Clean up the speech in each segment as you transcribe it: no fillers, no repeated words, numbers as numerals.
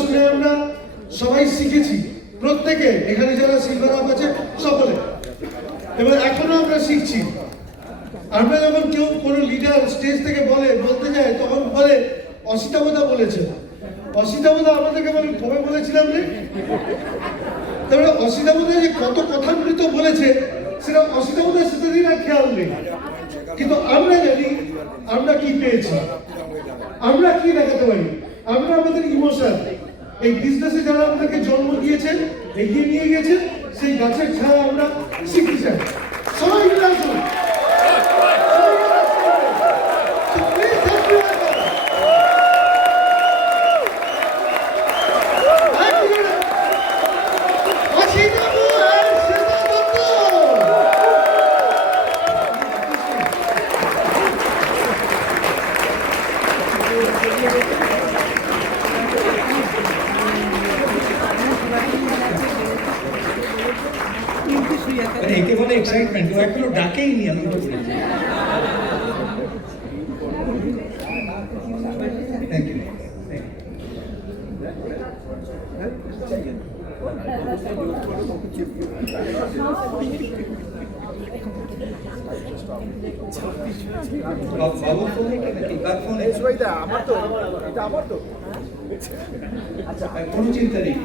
শুনে আমরা সবাই শিখেছি, প্রত্যেকে এখানে যারা সিলভার আপ আছে সকলে, এবার এখনো আমরা শিখছি। আমরা যখন কেউ কোনো লিডার স্টেজ থেকে বলতে যায় তখন বলে অসিতাবদা বলেছে। অসিতাবদা আমাদেরকে বলে কবে বলেছিলাম রে? তারপরে অসিতাবদা যে কত কথামৃত বলেছে সেটা অসিতাবদার সেদিন আর খেয়াল নেই, কিন্তু আমরা জানি আমরা কি পেয়েছি, আমরা কি দেখাতে পারি। আমরা আমাদের ইমোশন, এই বিজনেসে যারা আমাদেরকে জন্ম দিয়েছেন, এগিয়ে নিয়ে গেছেন, সেই গাছের ছায়া আমরা শিখতে চাই। সবাই মিলে আসুন। একে বলে এক্সাইটমেন্ট, ও এখনো ডাকেই নি। আমি তো বলেছি থ্যাংক ইউ। বাবুর ফোনে নাকি কার ফোনে? আমার তো এটা আমার তো আচ্ছা, কোনো চিন্তা নেই।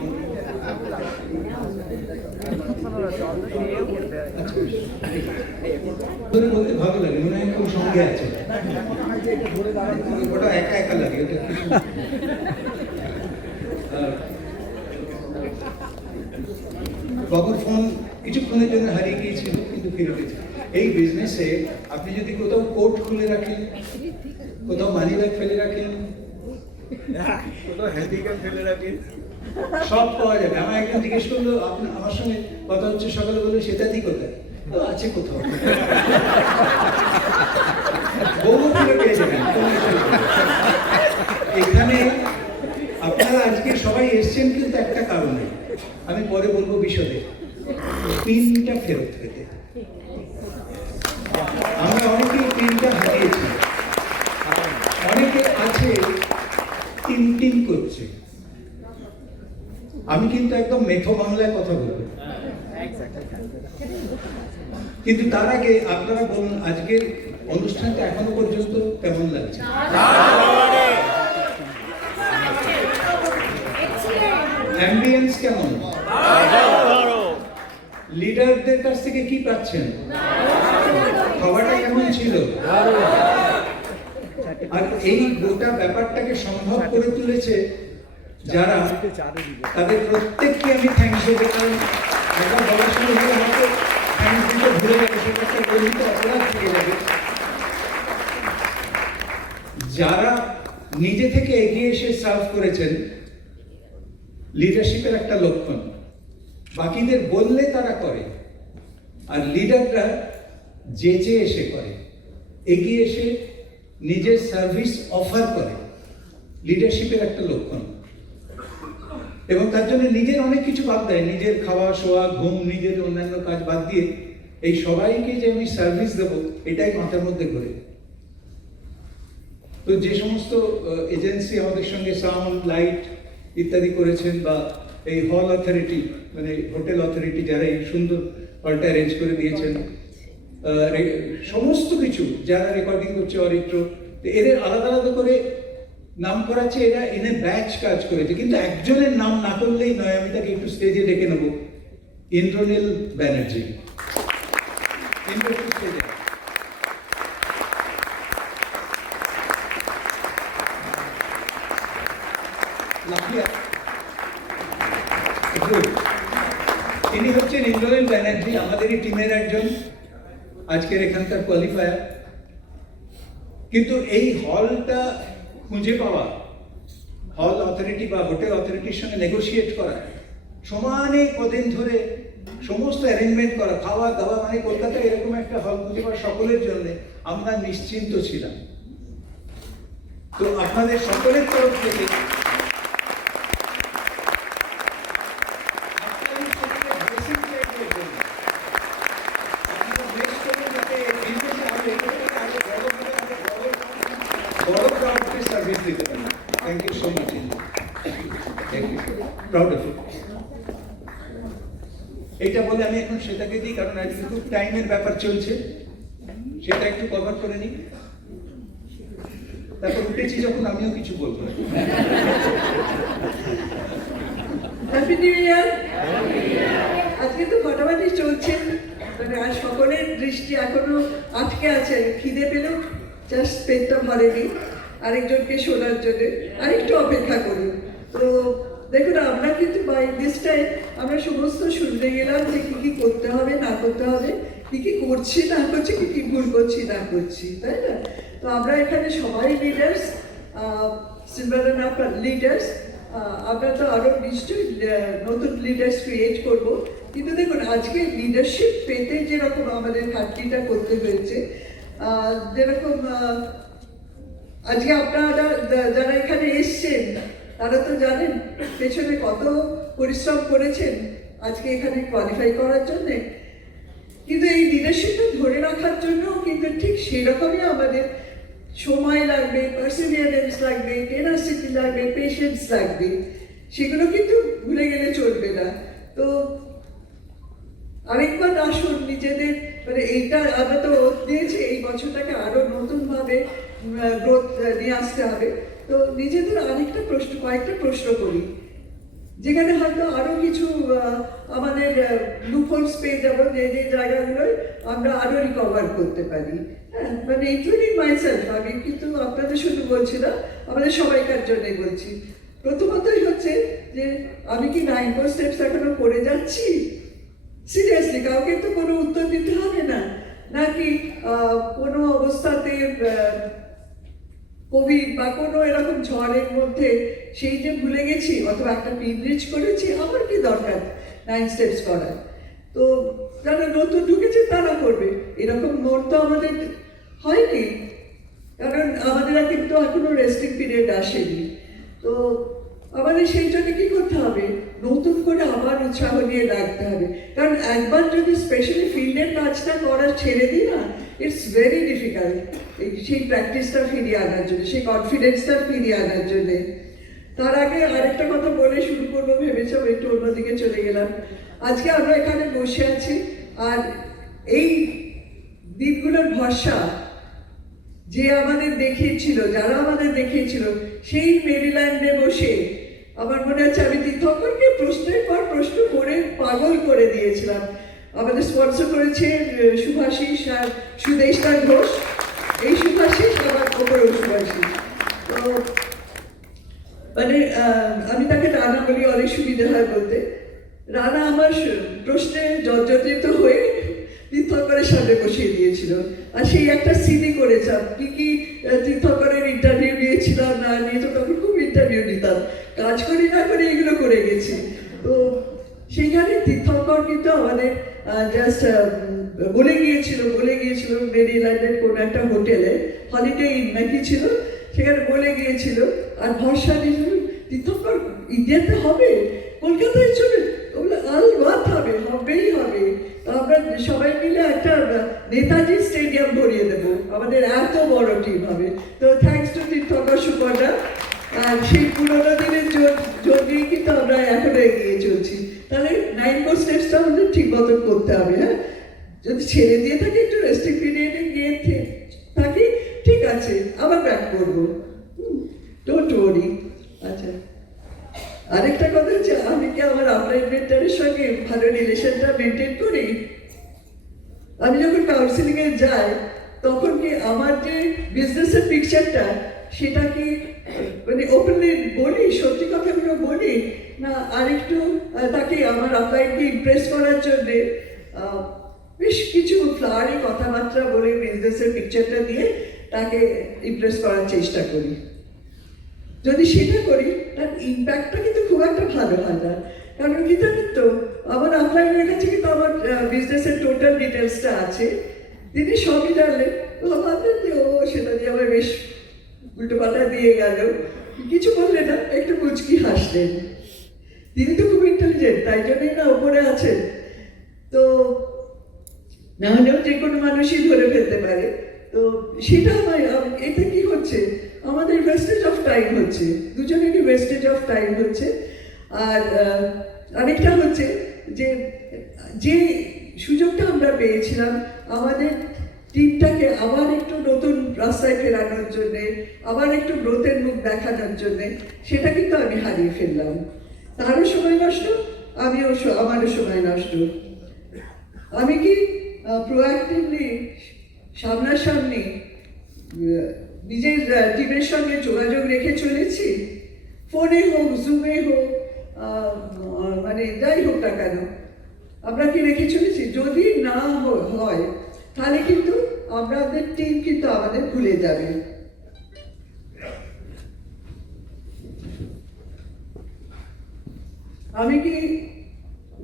বলতে ভালো লাগে, মনে হয় কেউ সঙ্গে আছে, ওটা একা একা লাগে। ওটা বাবুর ফোন কিছুক্ষণের জন্য হারিয়ে গিয়েছিল, কিন্তু ফিরে পেয়েছে। এই বিজনেসে আপনি যদি কোথাও কোট খুলে রাখেন, কোথাও মানি ব্যাগ ফেলে রাখেন, কোথাও হ্যান্ডিক্যাপ ফেলে রাখেন, সব পাওয়া যাবে। আমার একজন জিজ্ঞেস করলো, আমার সঙ্গে কথা হচ্ছে সকালে, বলে সেটাতেই কোথায়? তো আছে কোথাও, বহু ফিরে পেয়ে যাবেন। এখানে আপনারা আজকে সবাই এসছেন কিন্তু একটা কারণে, আমি পরে বলবো বিশদে, পিনটা ফেরত পেতে। আমরা অনেকেই পিনটা হারিয়েছি, অনেকে আছে টিম টিম করছে। আমি কিন্তু একদম মেঠো বাংলায় কথা বলবো, কিন্তু তার আগে আপনারা বলুন আজকের অনুষ্ঠানটা এখনো পর্যন্ত কেমন লাগছে? অ্যাম্বিয়েন্স কেমন? লিডারদের কাছ থেকে কি পাচ্ছেন? খাবারটা কেমন ছিল? আর এই গোটা ব্যাপারটাকে সম্ভব করে তুলেছে যারা, তাদের প্রত্যেককে আমি থ্যাংকস দেবো। কারণ এটা বলার সঙ্গে আমাকে থ্যাংকস দিতে ভুলে যাবে, সেটা একটা গর্বিত অপরাধ থেকে যাবে। যারা নিজে থেকে এগিয়ে এসে সার্ভ করেছেন, লিডারশিপের একটা লক্ষণ। বাকিদের বললে তারা করে, আর লিডাররা যেচে এসে করে, এগিয়ে এসে নিজের সার্ভিস অফার করে, লিডারশিপের একটা লক্ষণ। এবং তার জন্য নিজের অনেক কিছু বাদ দেয়, নিজের খাওয়া শোয়া ঘুম, নিজের অন্যান্য কাজ বাদ দিয়ে এই সবাইকে যে আমি সার্ভিস দেবো, এটাই মাথার মধ্যে ঘুরে। তো যে সমস্ত এজেন্সি আমাদের সঙ্গে সাউন্ড লাইট ইত্যাদি করেছেন, বা এই হল অথরিটি মানে হোটেল অথরিটি যারা এই সুন্দর হলটা অ্যারেঞ্জ করে দিয়েছেন, সমস্ত কিছু যারা রেকর্ডিং করছে, অরিত্র, এদের আলাদা আলাদা করে নাম করাচ্ছে, এরা এনে ব্যাচ কাজ করেছে। কিন্তু একজনের নাম না করলেই নয়, আমি তাকে একটু স্টেজে ডেকে নেব, ইন্দ্রনীল ব্যানার্জি। স্টেজে তিনি হচ্ছেন ইন্দ্রনীল ব্যানার্জি, আমাদেরই টিমের একজন, আজকের এখানকার কোয়ালিফায়ার। কিন্তু এই হলটা খুঁজে পাওয়া, হল অথরিটি বা হোটেল অথরিটির সঙ্গে নেগোশিয়েট করা, সমানে কদিন ধরে সমস্ত অ্যারেঞ্জমেন্ট করা, খাওয়া দাওয়া, মানে কলকাতায় এরকম একটা হল খুঁজে পাওয়া সকলের জন্য আমরা নিশ্চিন্ত ছিলাম। তো আপনাদের সকলের তরফ থেকে বড় সার্ভিস দিতে পারি। Thank you so much. Proud of it. এটা বলে আমি এখন সেটাকে দিই, কারণ আজকে খুব টাইমের ব্যাপার চলছে, সেটা একটু কভার করে নিই। তারপর উঠেছি যখন আমিও কিছু বলবো। Happy new year. আজকে তো ফাটাফাটি চলছে, মানে আর সকলের দৃষ্টি এখনো আটকে আছে, খিদে পেলেও জাস্ট পেটটা ভরেনি আরেকজনকে শোনার জন্য, আরেকটু অপেক্ষা করি। তো দেখুন, আমরা কিন্তু বাই দিস টাইম আমরা সমস্ত শুনতে গেলাম যে কি কি করতে হবে না করতে হবে, কি কি করছি না করছি, কি কি ভুল করছি না করছি, তাই না? তো আমরা এখানে সবাই leaders, silver and up leaders. আমরা তো আরো নিশ্চয়ই নতুন লিডার্স ক্রিয়েট করব, কিন্তু দেখুন আজকে লিডারশিপ পেতে যেরকম আমাদের খাটনিটা করতে হয়েছে, যেরকম আজকে আপনারা যারা এখানে এসছেন তারা তো জানেন পেছনে কত পরিশ্রম করেছেন আজকে এখানে কোয়ালিফাই করার জন্যে। কিন্তু এই লিডারশিপটা ধরে রাখার জন্য কিন্তু ঠিক সেরকমই আমাদের সময় লাগবে, পার্সিভিয়ারেন্স লাগবে, টেনাসিটি লাগবে, পেশেন্স লাগবে। সেগুলো কিন্তু ভুলে গেলে চলবে না। তো আরেকবার আসুন নিজেদের, মানে এইটা আমরা তো দিয়েছি এই বছরটাকে আরো নতুন ভাবে গ্রোথ নিয়ে আসতে হবে। তো নিজেদের আরেকটা প্রশ্ন, কয়েকটা প্রশ্ন করি, যেখানে হয়তো আরো কিছু আমাদের লুপহোলস পেয়ে যাবো, যে যে জায়গাগুলোয় আমরা আরো রিকভার করতে পারি। হ্যাঁ, মানে ইনক্লুডিং মাইসেলফ, আমি কিন্তু আপনাদের শুধু বলছি না, আমাদের সবাইকার জন্যই বলছি। প্রথমতই হচ্ছে যে আমি কি 9 স্টেপস এখনো করে যাচ্ছি? সিরিয়াসলি কাউকে তো কোনো উত্তর দিতে হবে না, নাকি কোনো অবস্থাতে কোভিড বা কোনো এরকম ঝড়ের মধ্যে সেই যে ভুলে গেছি, অথবা একটা পিনরিচ করেছি, আমার কি দরকার 9 স্টেপস করার? তো যারা নতুন ঢুকেছে তারা করবে, এরকম মন তো আমাদের হয়নি, কারণ আমাদের কিন্তু এখনো রেস্টিং পিরিয়ড আসেনি। তো আমাদের সেই জন্য কি করতে হবে, নতুন করে আবার উৎসাহ নিয়ে রাখতে হবে। কারণ একবার যদি স্পেশালি ফিল্ডের কাজটা করা ছেড়ে দিই না, ইটস ভেরি ডিফিকাল্ট সেই প্র্যাকটিসটা ফিরিয়ে আনার জন্য, সেই কনফিডেন্সটা ফিরিয়ে আনার জন্যে। তার আগে আরেকটা কথা বলে শুরু করবো ভেবেছিলাম, একটু অন্যদিকে চলে গেলাম। আজকে আমরা এখানে বসে আছি, আর এই দিনগুলোর ভরসা যে আমাদের দেখিয়েছিল, যারা আমাদের দেখিয়েছিল, সেই মেরিল্যান্ডে বসে আমার মনে আছে আমি তীর্থঙ্করকে প্রশ্নের পর প্রশ্ন করে পাগল করে দিয়েছিলাম। আমাদের স্পন্সর করেছে শুভাশিস আর সুদেশটা ঘোষ, এই শুভাশিস আমার ওপরেও শুভাশিস। তো মানে আমি তাকে রানা বলি, অনেক সুবিধা হয় বলতে। রানা আমার প্রশ্নে জর্জরিত হয়ে তীর্থঙ্করের সামনে বসিয়ে দিয়েছিল, আর সেই একটা সিডি করেছিলাম, কি কি তীর্থঙ্করের ইন্টারভিউ নিয়েছিলাম না নিয়ে, তো তখন খুব ইন্টারভিউ নিতাম, কাজ করি না করে এগুলো করে গেছি। তো সেইখানে তীর্থঙ্কর কিন্তু আমাদের জাস্ট বলে গিয়েছিল মেরিল্যান্ডের কোনো একটা হোটেলে, হলিডে ইন নাকি ছিল, সেখানে বলে গিয়েছিল, আর ভরসা দিয়েছিল তীর্থঙ্কর ইন্ডিয়াতে হবে, কলকাতায় চলে, ওগুলো আলবাত হবে, হবেই হবে। আমরা সবাই মিলে একটা নেতাজি স্টেডিয়াম ভরিয়ে দেবো, আমাদের এত বড় টিম হবে। তো থ্যাঙ্কস টু তীর্থঙ্কর সুপর্ণা, আর সেই পুরোনো দিনের জোর দিয়ে কিন্তু আমরা এখনো এগিয়ে চলছি। তাহলে 9 স্টেপসটা আমাদের ঠিক মতো করতে হবে। হ্যাঁ, যদি ছেড়ে দিয়ে থাকি, একটু রেস্টিং পিরিয়ডে গিয়ে থাকি, ঠিক আছে, আবার ব্যাক করবো, ডোন্ট ওয়ারি। আচ্ছা, আরেকটা কথা হচ্ছে, আমি কি আমার আপলাইন মেন্টরের সঙ্গে ভালো রিলেশনটা মেনটেন করি? আমি যখন কাউন্সিলিং এ যাই, তখন কি আমার যে বিজনেসের পিকচারটা, সেটা কি মানে ওপেনলি বলি, সত্যি কথাগুলো বলি, না আরেকটু তাকে আমার আপলাইনকে ইমপ্রেস করার জন্যে বেশ কিছু ফ্লাওয়ারি কথাবার্তা বলে বিজনেসের পিকচারটা দিয়ে তাকে ইমপ্রেস করার চেষ্টা করি? যদি সেটা করি, তার ইম্প্যাক্টটা কিন্তু খুব একটা ভালো হয় না। কারণ কি জানেন তো, আমার আপলাইনের কাছে কিন্তু আমার বিজনেসের টোটাল ডিটেলসটা আছে, তিনি সবই জানলেন। ও ভাবলেন যে ও সেটা দিয়ে আমার বেশ উল্টোপাল্টা দিয়ে গেল, কিছু বললেন না, একটু মুচকি হাসলেন। তিনি তো খুব ইন্টেলিজেন্ট, তাই জন্যই না ওপরে আছেন। তো না হলেও যে কোনো মানুষই ধরে ফেলতে পারে। তো সেটা হয়, এতে কি হচ্ছে, আমাদের ওয়েস্টেজ অফ টাইম হচ্ছে, দুজনেরই ওয়েস্টেজ অফ টাইম হচ্ছে। আর আরেকটা হচ্ছে যে যে সুযোগটা আমরা পেয়েছিলাম আমাদের টিমটাকে আবার একটু নতুন রাস্তায় ফেরানোর জন্যে, আবার একটু গ্রোথের মুখ দেখানোর জন্যে, সেটা কিন্তু আমি হারিয়ে ফেললাম। তারও সময় নষ্ট, আমারও সময় নষ্ট। আমি কি প্রোঅ্যাক্টিভলি সামনাসামনি নিজের টিমের সঙ্গে যোগাযোগ রেখে চলেছি? ফোনে হোক, জুমে হোক, মানে যাই হোক না কেন, আমরা কি রেখে চলেছি? যদি না হয় তাহলে কিন্তু আমাদের টিম কিন্তু আমাদের ভুলে যাবে। আমি কি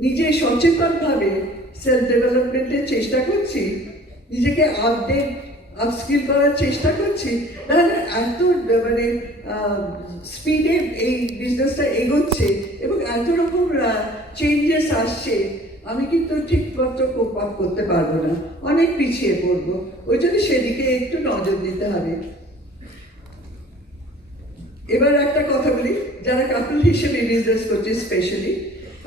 নিজে সচেতনভাবে সেলফ ডেভেলপমেন্টের চেষ্টা করছি, নিজেকে আপস্কিল করার চেষ্টা করছি? তাহলে এত মানে স্পিডে এই বিজনেসটা এগোচ্ছে এবং এত রকম চেঞ্জেস আসছে, আমি কিন্তু ঠিকমতো কোপ আপ করতে পারবো না, অনেক পিছিয়ে পড়বো। ওই জন্য সেদিকে একটু নজর দিতে হবে। এবার একটা কথা বলি, যারা কাপল হিসেবে বিজনেস করছে স্পেশালি,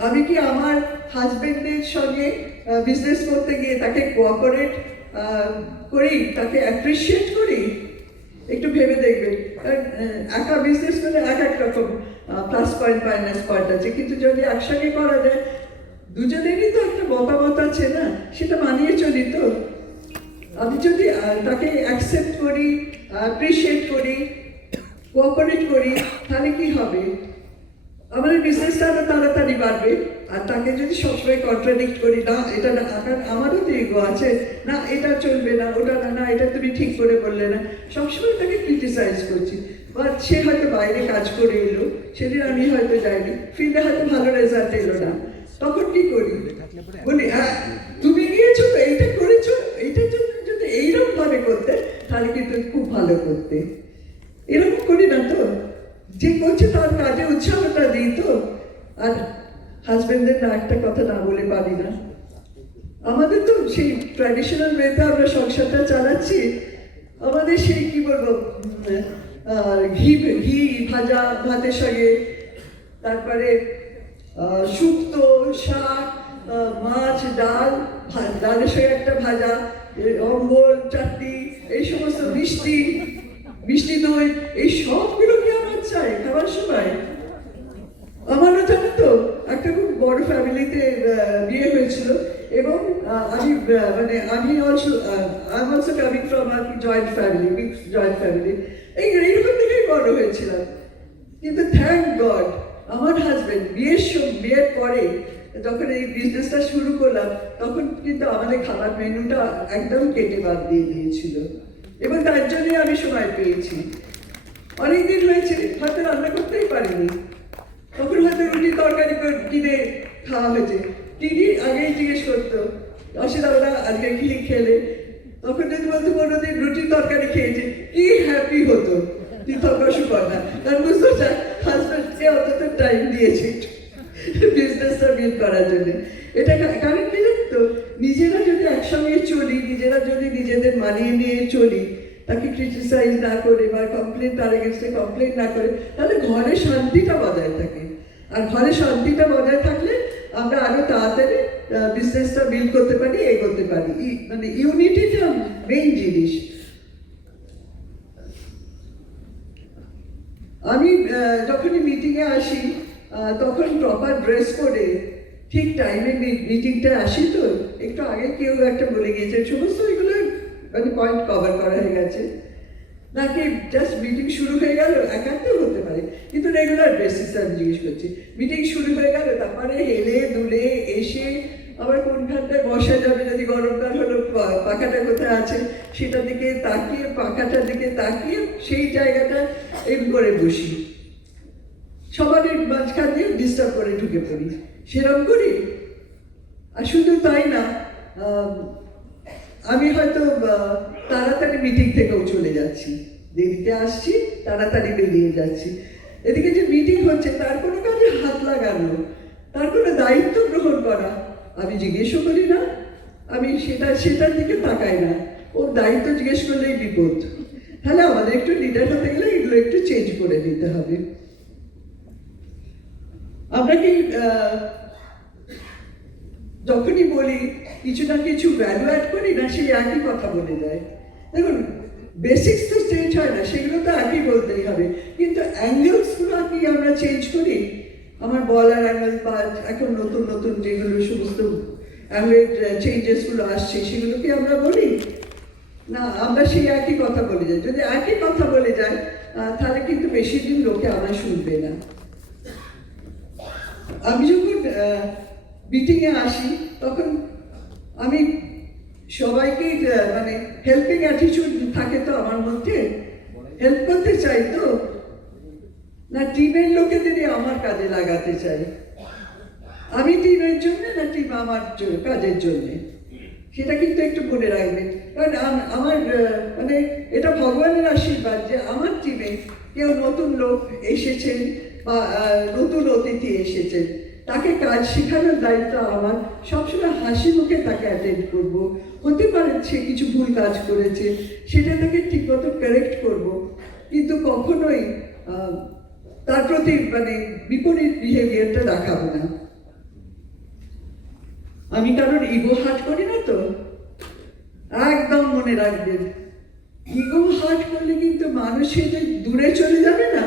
আমি কি আমার হাজবেন্ডের সঙ্গে বিজনেস করতে গিয়ে তাকে কোঅপারেট করি, তাকে অ্যাপ্রিসিয়েট করি? একটু ভেবে দেখবেন। কারণ একা বিজনেস করলে এক রকম প্লাস পয়েন্ট মাইনাস পয়েন্ট আছে, কিন্তু যদি একসঙ্গে করা যায়, দুজনেরই তো একটা মতামত আছে না, সেটা মানিয়ে চলি। তো আমি যদি তাকে অ্যাকসেপ্ট করি, অ্যাপ্রিসিয়েট করি, কোঅপারেট করি, তাহলে কি হবে? আমাদের বিজনেসটা আরো তাড়াতাড়ি বাড়বে। আর তাকে যদি সবসময় কন্ট্রাডিক্ট করি, না এটা না, আমারও তো ইগো আছে, না এটা চলবে না, ওটা না, না এটা তুমি ঠিক করে বললে না, সবসময় তাকে ক্রিটিসাইজ করছি। বা সে হয়তো বাইরে কাজ করে এলো, সেদিন আমি হয়তো যাইনি, ফিল্ডে হয়তো ভালো রেজাল্ট এলো না, তখন কি করি? বলি হ্যাঁ তুমি গিয়েছো তো, এইটা করেছো, এইটার জন্য যদি এইরকম ভাবে করতে তাহলে কিন্তু খুব ভালো করতে। এরকম করি না তো, যে করছে তার কাজে উৎসাহটা দিই তো। আর হাজবেন্ডের না একটা কথা না বলে পারি না। আমাদের তো সেই ট্র্যাডিশনাল ওয়েতে আমরা সংসারটা চালাচ্ছি। আমাদের সেই কি বলবো, ঘি ভাজা ভাতের সঙ্গে, তারপরে শুক্তো, শাক, মাছ, ডাল, ডালের সঙ্গে একটা ভাজা, অম্বল, চাটনি, এই সমস্ত মিষ্টি দই, এই সবগুলো কি আমার চাই খাবার সময়? আমারও জানো তো একটা খুব বড় ফ্যামিলিতে বিয়ে হয়েছিল, এবং আমি also coming from our joint family, big joint family, এইরকম থেকেই বড় হয়েছিলাম। কিন্তু থ্যাংক গড আমার হাজবেন্ড বিয়ের পরে যখন এই বিজনেসটা শুরু করলাম, তখন কিন্তু আমাদের খাবার মেনুটা একদম কেটে বাদ দিয়ে দিয়েছিল, এবং তার জন্যই আমি সময় পেয়েছি। অনেকদিন হয়েছে হয়তো রান্না করতেই পারিনি, তখন হয়তো রুটি তরকারি কিনে খাওয়া হয়েছে। তিনি আগেই জিজ্ঞেস করতো, অসিদাওরা আজকে কি খেলে? তখন যদি বলতো কোনোদিন রুটি তরকারি খেয়েছে, কি হ্যাপি হতো। না, কারণ বুঝতে চাই হাজব্যান্ডকে অতটা টাইম দিয়েছে বিজনেসটা বিল্ড করার জন্য। এটা কারণ কি জানতো, নিজেরা যদি একসঙ্গে চলি, নিজেরা যদি নিজেদের মানিয়ে নিয়ে চলি, তাকে ক্রিটিসাইজ না করে বা কমপ্লেন, তার এগেনস্টে কমপ্লেন না করে, তাহলে ঘরে শান্তিটা বজায় থাকে। আর ঘরে শান্তিটা বজায় থাকলে আমরা আরো তাড়াতাড়ি বিজনেসটা বিল্ড করতে পারি, এগোতে পারি। মানে ইউনিটিটা মেইন জিনিস। আমি যখনই মিটিংয়ে আসি তখন প্রপার ড্রেস করে ঠিক টাইমে মিটিংটা আসি। তো একটু আগে কেউ একটা বলে গিয়েছে, সমস্ত এগুলো মানে পয়েন্ট কভার করা হয়ে গেছে নাকি জাস্ট মিটিং শুরু হয়ে গেল, একাত্তেও হতে পারে, কিন্তু রেগুলার বেসিস আমি জিজ্ঞেস করছি। মিটিং শুরু হয়ে গেল, তারপরে হেলে দুলে এসে আবার কোনখানটায় বসা যাবে, যদি গরমকাল হলো পাখাটা কোথায় আছে সেটার দিকে তাকিয়ে, পাখাটার দিকে তাকিয়ে সেই জায়গাটা এম করে বসি, সবার মাঝখান দিয়ে ডিস্টার্ব করে ঢুকে পড়ি, সেরকম করি। আর শুধু তাই না, আমি হয়তো তাড়াতাড়ি মিটিং থেকেও চলে যাচ্ছি, দেরিতে আসছি, তাড়াতাড়ি বেরিয়ে যাচ্ছি। এদিকে যে মিটিং হচ্ছে তার কোনো কাজে হাত লাগানো, তার কোনো দায়িত্ব গ্রহণ করা আমি জিজ্ঞেসও করি না, আমি সেটার দিকে তাকাই না। ওর দায়িত্ব জিজ্ঞেস করলেই বিপদ। তাহলে আমাদের একটু লিডার হতে গেলে এগুলো একটু চেঞ্জ করে দিতে হবে। আমরা কি যখনই বলি কিছু না কিছু ভ্যালু অ্যাড করি না সেই একই কথা বলে যায়। দেখুন বেসিক্স তো চেঞ্জ হয় না, সেগুলো তো একই বলতেই হবে, কিন্তু অ্যাঙ্গেলসগুলো কি আমরা চেঞ্জ করি? আমার বলার অ্যাঙ্গেল বা এখন নতুন নতুন যেগুলো সমস্ত অ্যাঙ্গেল চেঞ্জেসগুলো আসছে সেগুলো কি আমরা বলি না? আমরা সেই একই কথা বলে যাই। যদি একই কথা বলে যায় তাহলে কিন্তু বেশি দিন লোকে আমার শুনবে না। আমি যখন মিটিংয়ে আসি তখন আমি সবাইকে মানে হেল্পিং অ্যাটিটিউড থাকে তো আমার মধ্যে, হেল্প করতে চাই তো না টিমের লোকেদেরই আমার কাজে লাগাতে চাই। আমি টিমের জন্য না টিম আমার কাজের জন্যে, সেটা কিন্তু একটু মনে রাখবেন। কারণ আমার মানে এটা ভগবানের আশীর্বাদ যে আমার টিমে কেউ নতুন লোক এসেছেন বা নতুন অতিথি এসেছেন, তাকে কাজ শেখানোর দায়িত্ব আমার। সবসময় হাসি মুখে তাকে অ্যাটেন্ড করব। হতে পারে সে কিছু ভুল কাজ করেছে, সেটা তাকে ঠিকমতো কারেক্ট করব, কিন্তু কখনোই তার প্রতি মানে বিপরীত বিহেভিয়ারটা দেখাবো না। আমি কারণ ইগো হার্ট করি না তো, একদম মনে রাখবেন। ইগো হার্ট করলে কিন্তু মানুষের যে দূরে চলে যাবে না,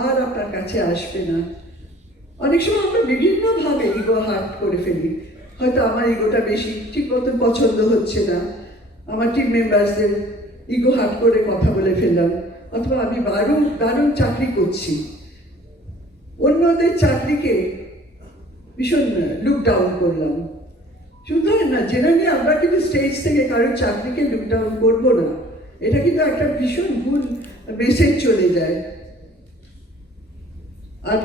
আর আপনার কাছে আসবে না। অনেক সময় আমরা বিভিন্নভাবে ইগো হার্ট করে ফেলি। হয়তো আমার ইগোটা বেশি, ঠিক মতো পছন্দ হচ্ছে না, আমার টিম মেম্বার্সদের ইগো হার্ট করে কথা বলে ফেললাম, অথবা আমি দারুণ চাকরি করছি, অন্যদের চাকরিকে ভীষণ লুক ডাউন করলাম। সুতরাং না, জেনারেলি আমরা কিন্তু স্টেজ থেকে কারোর চাকরিকে লুক ডাউন করবো না, এটা কিন্তু একটা ভীষণ ভুল মেসেজ চলে যায়। আর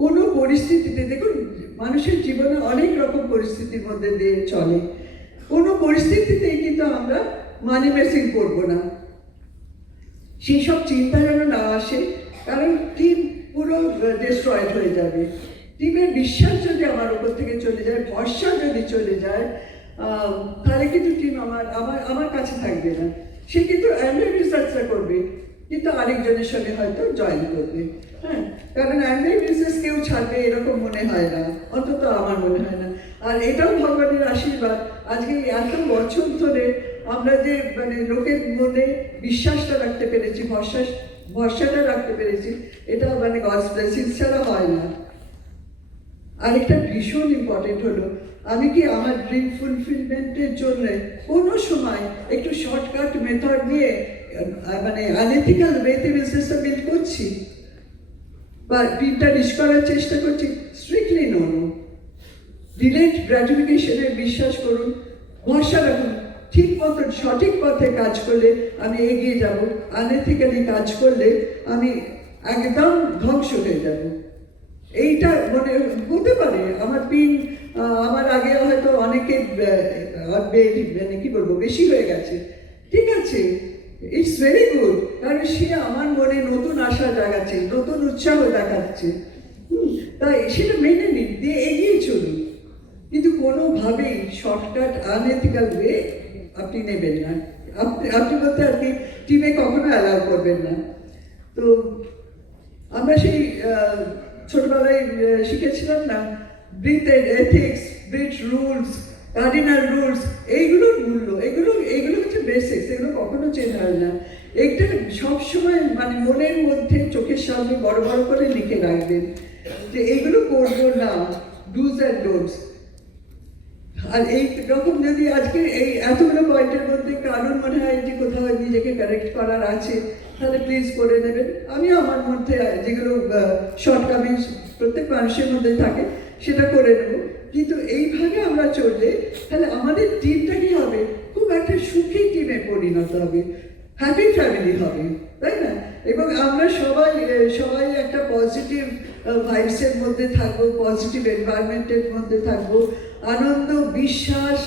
কোনো পরিস্থিতিতে দেখুন, মানুষের জীবনে অনেক রকম পরিস্থিতির মধ্যে দিয়ে চলে, কোনো পরিস্থিতিতেই কিন্তু আমরা মানি মেসিং করবো না। সেই সব চিন্তা যেন না আসে, কারণ টিম পুরো ডিস্ট্রয়েড হয়ে যাবে। টিমের বিশ্বাস যদি আমার উপর থেকে চলে যায়, ভরসা যদি চলে যায়, তাহলে কিন্তু টিম আমার কাছে থাকবে না। সে কিন্তু অ্যান্ড্রয়েড রিসার্চটা করবে, কিন্তু আরেকজনের সঙ্গে হয়তো জয়েন করবে। হ্যাঁ, কারণ অ্যান্ড্রয়েড বিজনেস কেউ ছাড়বে এরকম মনে হয় না, অন্তত আমার মনে হয় না। আর এটাও ভগবানের আশীর্বাদ, আজকে এত বছর ধরে আমরা যে মানে লোকের মনে বিশ্বাসটা রাখতে পেরেছি, ভরসাটা রাখতে পেরেছি, এটা মানে গডস ব্লেসিংস ছাড়া হয় না। আরেকটা ভীষণ ইম্পর্টেন্ট হলো, আমি কি আমার ড্রিম ফুলফিলমেন্টের জন্য কোনো সময় একটু শর্টকাট মেথড নিয়ে মানে আনএথিক্যাল ওয়েতে বিজনেসটা বিল্ড করছি বা টিমটা রিচ করার চেষ্টা করছি? Strictly no. ডিলেড গ্র্যাটিফিকেশনে বিশ্বাস করুন, ভরসা রাখুন। ঠিক মতো সঠিক পথে কাজ করলে আমি এগিয়ে যাব, আনএথিক্যালি কাজ করলে আমি একদম ধ্বংস হয়ে যাব। এইটা মনে হতে পারে আমার পিন আমার আগে হয়তো অনেকে মানে কি বলবো বেশি হয়ে গেছে, ঠিক আছে, ইটস ভেরি গুড, কারণ সে আমার মনে নতুন আশা জাগাচ্ছে, নতুন উৎসাহ দেখাচ্ছে। তাই সেটা মেনে নিন, দিয়ে এগিয়ে চলুন, কিন্তু কোনোভাবেই শর্টকাট আনএথিক্যাল ওয়ে আপনি নেবেন না। আপনি বলতে আর কি টিমে কখনো অ্যালাউ করবেন না। তো আমরা সেই ছোটবেলায় শিখেছিলাম না, breath ethics, breath rules, cardinal rules, এইগুলোর মূল্য, এগুলো হচ্ছে বেসিক্স, এগুলো কখনো চেঞ্জ হয় না। এটা সবসময় মানে মনের মধ্যে চোখের সামনে বড় বড় করে লিখে রাখবেন যে এইগুলো করবো না, ডুজ অ্যান্ড ডোন্টস। আর এই রকম যদি আজকে এই এতগুলো পয়েন্টের মধ্যে কারোর মনে হয় যে কোথাও নিজেকে কারেক্ট করার আছে, তাহলে প্লিজ করে নেবেন। আমি আমার মধ্যে যেগুলো শর্টকামিংস প্রত্যেক মানুষের মধ্যে থাকে সেটা করে নেব। কিন্তু এইভাবে আমরা চললে তাহলে আমাদের টিমটা কি হবে, খুব একটা সুখী টিমে পরিণত হবে, হ্যাপি ফ্যামিলি হবে, তাই না? এবং আমরা সবাই একটা পজিটিভ ভাইবসের মধ্যে থাকবো, পজিটিভ এনভায়রনমেন্টের মধ্যে থাকবো, আনন্দ, বিশ্বাস,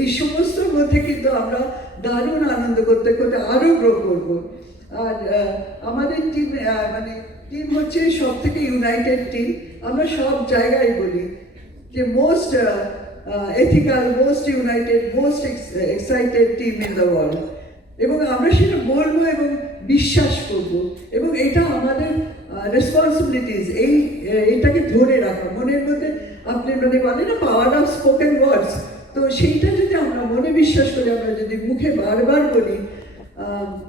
এই সমস্তর মধ্যে কিন্তু আমরা দারুণ আনন্দ করতে করতে আরও গ্রো করবো। আর আমাদের টিম মানে টিম হচ্ছে সব থেকে ইউনাইটেড টিম। আমরা সব জায়গায় বলি যে most ethical, most United, most excited team in the world, এবং আমরা সেটা বলবো এবং বিশ্বাস করব এবং এটা আমাদের রেসপন্সিবিলিটিস, এইটাকে ধরে রাখা মনের মধ্যে। আপনি মানে বলে না পাওয়ার অফ স্পোকেন ওয়ার্ডস, তো সেইটা যদি আমরা মনে বিশ্বাস করি, আমরা যদি মুখে বারবার বলি,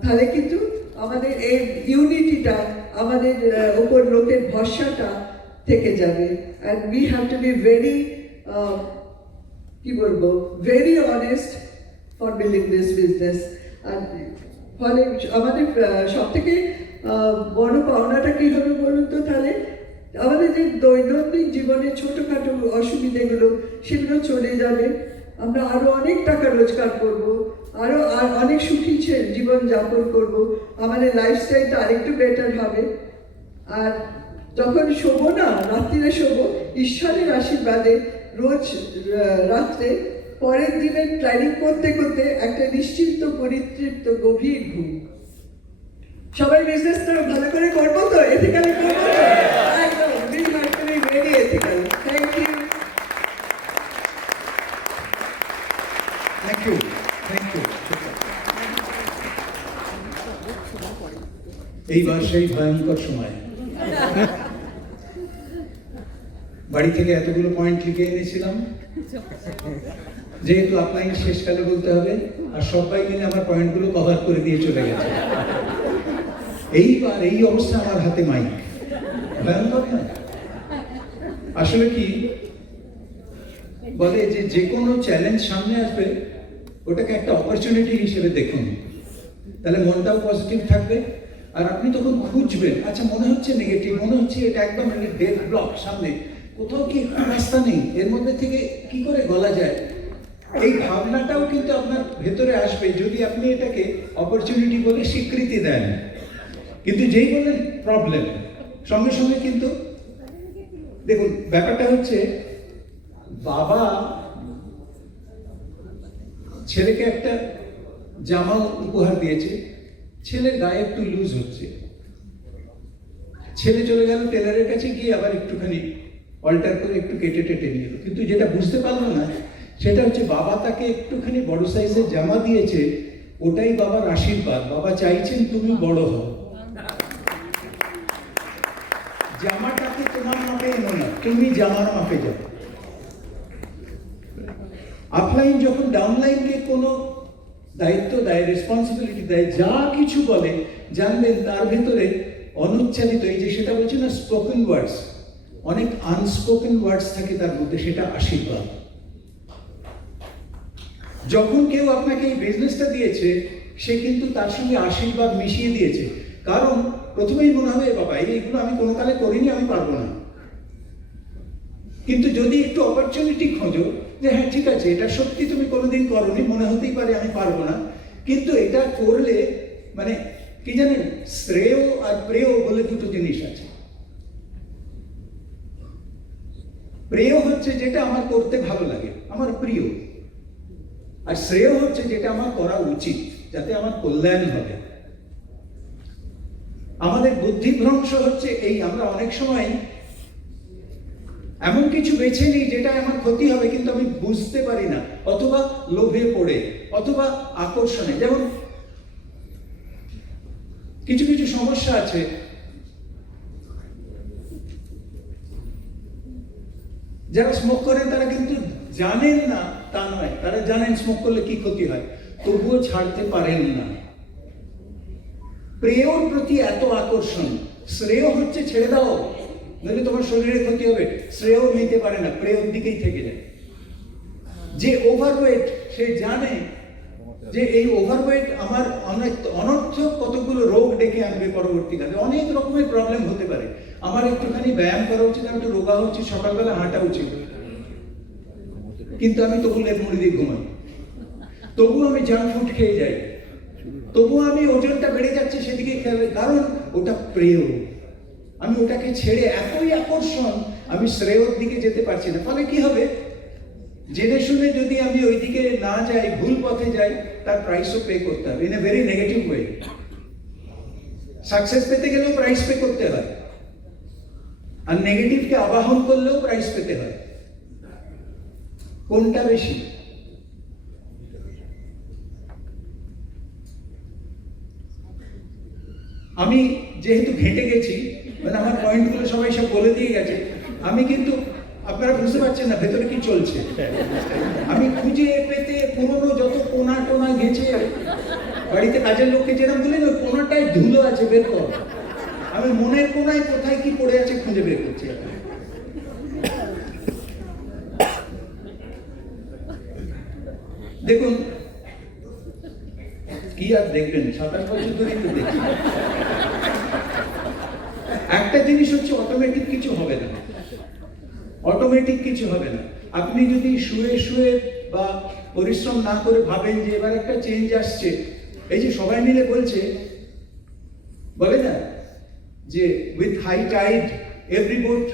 তাহলে কিন্তু আমাদের এই ইউনিটিটা, আমাদের ওপর লোকের ভরসাটা থেকে যাবে। And we have to be very কি বলবো, very honest for building this business. আর ফলে আমাদের সব থেকে বড় পাওনাটা কি হবে বলুন তো? তাহলে আমাদের যে দৈনন্দিন জীবনে ছোটোখাটো অসুবিধেগুলো, সেগুলো চলে যাবে। আমরা আরো অনেক টাকা রোজগার করব, আরো অনেক সুখী জীবন যাপন করব, আমাদের লাইফস্টাইলটা আরেকটু বেটার হবে। আর যখন শোবো না, রাত্রিরে শোবো, ঈশ্বরের আশীর্বাদে রোজ রাত্রে পরের দিনের প্ল্যানিং করতে করতে একটা নিশ্চিন্ত পরিতৃপ্ত গভীর ঘুম। সবাই বিজনেসটা ভালো করে করবো তো, এথিক্যালি করবো তো? একদম, we have to be very ethical. Thank you. Thank you, thank you. এইবার সেই ভয়ঙ্কর সময়। বাড়ি থেকে এতগুলো পয়েন্ট লিখে এনেছিলাম, যেহেতু আপলাইন শেষকালে বলতে হবে, আর সবাই মিলে আমার পয়েন্টগুলো কভার করে দিয়ে চলে গেছে। এইবার এই অবস্থা, আমার হাতে মাইক, ভয়ঙ্কর নয়? আসলে কি বলে যে কোনো চ্যালেঞ্জ সামনে আসবে, ওটাকে একটা অপরচুনিটি হিসেবে দেখুন, তাহলে মনটাও পজিটিভ থাকবে। আর আপনি তখন খুঁজবেন, আচ্ছা মনে হচ্ছে নেগেটিভ, মনে হচ্ছে এটা একদম ডেড ব্লক, সামনে কোথাও কি একটু রাস্তা নেই, এর মধ্যে থেকে কি করে গলা যায়, এই ভাবনাটাও কিন্তু আপনার ভেতরে আসবে যদি আপনি এটাকে অপরচুনিটি বলে স্বীকৃতি দেন। কিন্তু যেই বললেন প্রবলেম, সঙ্গে সঙ্গে কিন্তু দেখুন ব্যাপারটা হচ্ছে, বাবা ছেলেকে একটা জামা উপহার দিয়েছে, ছেলের গায়ে একটু লুজ হচ্ছে, ছেলে চলে গেল টেলারের কাছে, গিয়ে আবার একটুখানি অল্টার করে একটু কেটে টেটে নিয়ে এলো। কিন্তু যেটা বুঝতে পারলো না সেটা হচ্ছে, বাবা তাকে একটুখানি বড় সাইজের জামা দিয়েছে, ওটাই বাবার আশীর্বাদ। বাবা চাইছেন তুমি বড় হও, জামাটাকে তোমার মাপে এনো না, তুমি জামার মাপে যাও। আপলাইন যখন ডাউনলাইনকে কোনো দায়িত্ব দেয়, রেসপন্সিবিলিটি দেয়, যা কিছু বলে, জানবেন তার ভেতরে অনুচ্চারিত, এই যে সেটা বলছি না স্পোকেন ওয়ার্ডস, অনেক আনস্পোকেন ওয়ার্ডস থাকে তার মধ্যে, সেটা আশীর্বাদ। যখন কেউ আপনাকে এই বিজনেসটা দিয়েছে, সে কিন্তু তার সঙ্গে আশীর্বাদ মিশিয়ে দিয়েছে। কারণ প্রথমেই মনে হবে, বাবা এইগুলো আমি কোনো কালে করিনি, আমি পারবো না। কিন্তু যদি একটু অপরচুনিটি খোঁজো, যে হ্যাঁ ঠিক আছে, এটা সত্যি তুমি কোনোদিন করোনি, মনে হতেই পারে আমি পারবো না, কিন্তু এটা করলে মানে কি জানেন, শ্রেয় আর প্রেয় বলে দুটো জিনিস আছে। প্রেয় হচ্ছে যেটা আমার করতে ভালো লাগে, আমার প্রিয়, আর শ্রেয় হচ্ছে যেটা আমার করা উচিত, যাতে আমার কল্যাণ হবে। আমাদের বুদ্ধিভ্রংশ হচ্ছে এই, আমরা অনেক সময় এমন কিছু বেছে নিই যেটা আমার ক্ষতি হবে, কিন্তু আমি বুঝতে পারি না, অথবা লোভে পড়ে, অথবা আকর্ষণে। যেমন কিছু কিছু সমস্যা আছে, যারা স্মোক করেন তারা কিন্তু জানেন না তা নয়, তারা জানেন স্মোক করলে কি ক্ষতি হয়, তবুও ছাড়তে পারেন না। প্রেয়র প্রতি এত আকর্ষণ, শ্রেয় হচ্ছে ছেড়ে দাও, নইলে তোমার শরীরে ক্ষতি হবে, শ্রেয় নিতে পারে না, প্রেয়র দিকেই থেকে যায়। যে ওভারওয়েট, সে জানে যে এই ওভারওয়েট আমার অনেক অনর্থক কতগুলো রোগ ডেকে আনবে পরবর্তীকালে, অনেক রকমের প্রবলেম হতে পারে। আমার একটুখানি ব্যায়াম করা উচিত, আমি একটু রোগা হচ্ছি, সকালবেলা হাঁটা উচিত, কিন্তু আমি তবু লেপ মুড়ি দিয়ে ঘুমাই, তবু আমি জাঙ্ক ফুড খেয়ে যাই, তবু আমি ওজনটা বেড়ে যাচ্ছে সেদিকে খেয়াল, কারণ ওটা প্রেয়। আমি ওটাকে ছেড়ে এতই আকর্ষণ, আমি শ্রেয়র দিকে যেতে পারছি না। ফলে কি হবে, জেনে শুনে যদি আমি ওই দিকে না যাই, ভুল পথে যাই, তার প্রাইসও পে করতে হবে, in a very negative way. Success পেতে গেলেও প্রাইস পে করতে হয়, আর নেগেটিভকে আবাহন করলেও প্রাইস পেতে হয়। কোনটা বেশি? আমি যেহেতু ঘেঁটে গেছি, মানে আমার পয়েন্টগুলো সবাই সব বলে দিয়ে গেছে, আমি কিন্তু আপনারা বুঝতে পারছেন না ভেতরে কি চলছে। আমি খুঁজে পেতে পুরনো যত কোনা টোনা গেছে, বাড়িতে কাজের লোককে যেরকম বলি ওই কোনাটায় ধুলো আছে বের কর, আমি মনের কোনায় কোথায় কি পড়ে আছে খুঁজে বের করছি। দেখুন কি আর দেখবেন, 27 বছর ধরেই তো দেখছি। একটা জিনিস হচ্ছে অটোমেটিক কিছু হবে না, অটোমেটিক কিছু হবে না। আপনি যদি শুয়ে শুয়ে বা পরিশ্রম না করে ভাবেন যে এবার একটা চেঞ্জ আসছে, এই যে সবাই মিলে বলছে, বলে না যে with high tide every boat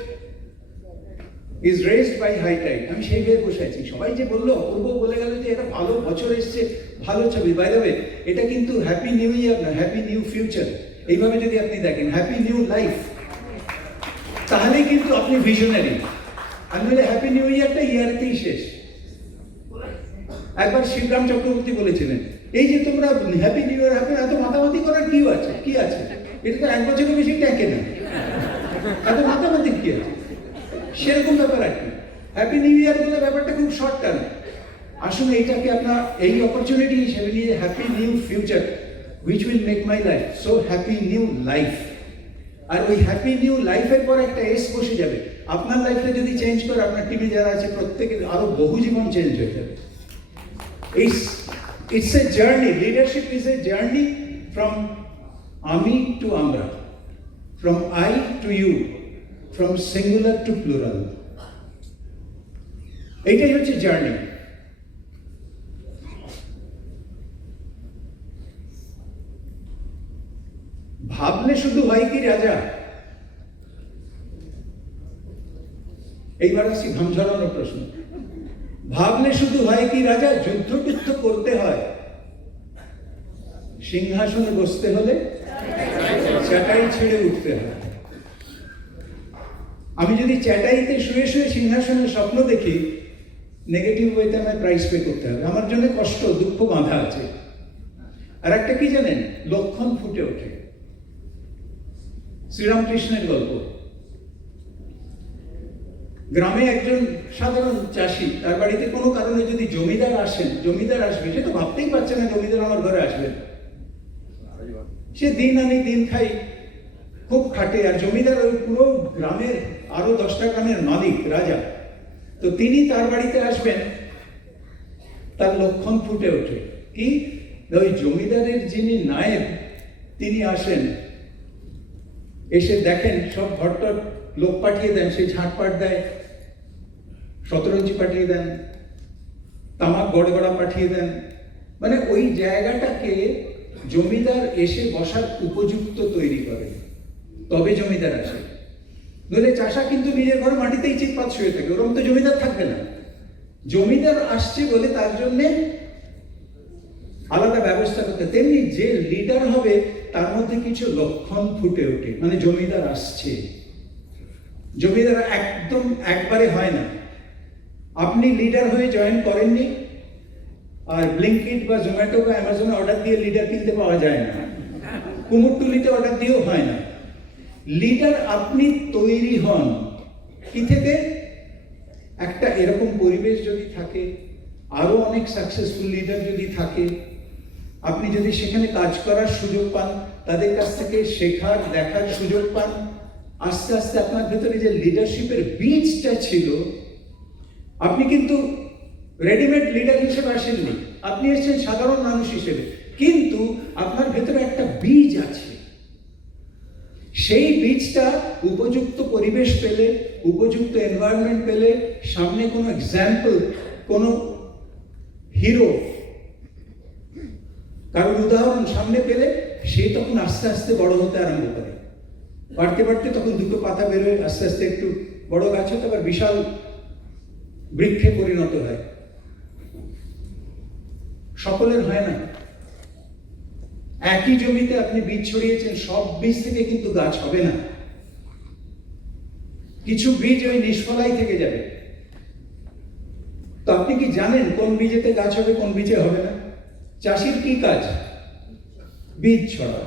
is raised by high tide, আমি সেই ভেবে বসে আছি। সবাই যে বললো, অপূর্ব বলে গেল যে এটা ভালো বছর এসছে, ভালো ছবি। বাই দ্য ওয়ে, এটা কিন্তু হ্যাপি নিউ ইয়ার না, হ্যাপি নিউ ফিউচার। এইভাবে যদি আপনি দেখেন হ্যাপি নিউ লাইফ, তাহলে কিন্তু আপনি ভিশনারি। আর নইলে হ্যাপি নিউ ইয়ারটা ইয়ারতেই শেষ। একবার শিবরাম চক্রবর্তী বলেছিলেন, এই যে তোমরা হ্যাপি নিউ ইয়ার হ্যাপি, এত মাতামাতি করার কি আছে? কি আছে? এটা তো এক বছরের বেশি ট্যাঁকে না, এত মাতামাতি কি আছে? সেরকম ব্যাপার আর কি। হ্যাপি নিউ ইয়ার বলে ব্যাপারটা খুব শর্ট টার্ম। আসলে এটাকে আপনার এই অপরচুনিটি হিসেবে নিয়ে happy new future which will make my life so happy new life. আর ওই হ্যাপি নিউ লাইফের পর একটা এস বসে যাবে। আপনার লাইফটা যদি চেঞ্জ করে, আপনার টিমে যারা আছে প্রত্যেকের আরো বহু জীবন চেঞ্জ হয়ে যাবে। It's a journey. Leadership is a journey from আমি to আমরা, from I to you, from singular to plural. এইটাই হচ্ছে জার্নি। ভাবলে শুধু হয় কি রাজা? এইবার আসছি ঘাম ঝরানোর প্রশ্ন। ভাবলে শুধু হয় কি রাজা? যুদ্ধ টুদ্ধ করতে হয়, সিংহাসনে বসতে হলে চাটাই ছেড়ে উঠতে হয়। আমি যদি চাটাইতে শুয়ে শুয়ে সিংহাসনের স্বপ্ন দেখি, নেগেটিভ ওয়েতে আমায় প্রাইস পে করতে হবে। আমার জন্য কষ্ট দুঃখ বাঁধা আছে। আর একটা কি জানেন, লক্ষণ ফুটে ওঠে। শ্রীরামকৃষ্ণের গল্প। গ্রামে একজন সাধারণ চাষি, তার বাড়িতে কোনো কারণে যদি জমিদার আসেন, জমিদার আসবে, সে তো ভাবতেই পারছে না জমিদার আমার ঘরে আসবেন। সে দিন আনি দিন খাই, খুব খাটে। আর জমিদার ওই পুরো গ্রামের আরো 10টা গ্রামের মালিক, রাজা। তো তিনি তার বাড়িতে আসবেন, তার লক্ষণ ফুটে ওঠে। কি? ওই জমিদারের যিনি নায়েব, তিনি আসেন, এসে দেখেন সব ঘরটর লোক পাঠিয়ে দেন, সে ঝাঁটপাট দেয়, শতরঞ্জি পাঠিয়ে দেন, তামাক গড়গড়া পাঠিয়ে দেন। মানে ওই জায়গাটাকে জমিদার এসে বসার উপযুক্ত তৈরি করে, তবে জমিদার আসে। নইলে চাষা কিন্তু নিজের ঘরে মাটিতেই চিৎপাত শুয়ে থাকে, ওরকম তো জমিদার থাকবে না। জমিদার আসছে বলে তার জন্যে আলাদা ব্যবস্থা করতে। তেমনি যে লিডার হবে তার মধ্যে কিছু লক্ষণ ফুটে ওঠে, মানে জমিদার আসছে। জমিদার একদম একবারে হয় না। আপনি লিডার হয়ে জয়েন করেননি, আর ব্লিঙ্কিট বা জোম্যাটো বা অ্যামাজনে অর্ডার দিয়ে লিডার কিনতে পাওয়া যায় না, কুমোরটুলিতে অর্ডার দিয়েও হয় না। লিডার আপনি তৈরি হন কি থেকে? একটা এরকম পরিবেশ যদি থাকে, আরো অনেক সাকসেসফুল লিডার যদি থাকে, আপনি যদি সেখানে কাজ করার সুযোগ পান, তাদের কাছ থেকে শেখার দেখার সুযোগ পান, আস্তে আস্তে আপনার ভেতরে যে লিডারশিপের বীজটা ছিল, আপনি কিন্তু রেডিমেড লিডার হিসেবে আসেননি, আপনি এসেছেন সাধারণ মানুষ হিসেবে, কিন্তু আপনার ভেতরে একটা বীজ আছে। সেই বীজটা উপযুক্ত পরিবেশ পেলে, উপযুক্ত এনভায়রনমেন্ট পেলে, সামনে কোনো এক্সাম্পল, কোনো হিরো, কারণ উদাহরণ সামনে পেলে, সে তখন আস্তে আস্তে বড় হতে আরম্ভ করে। বাড়তে বাড়তে তখন দুটো পাতা বেরোয়, আস্তে আস্তে একটু বড় গাছ হতে, আবার বিশাল বৃক্ষে পরিণত হয়। সকলের হয় না। একই জমিতে আপনি বীজ ছড়িয়েছেন, সব বীজ থেকে কিন্তু গাছ হবে না। কিছু বীজ ওই নিষ্ফলাই থেকে যাবে। তো আপনি কি জানেন কোন বীজেতে গাছ হবে, কোন বীজে হবে না? চাষির কি কাজ? বীজ ছড়া।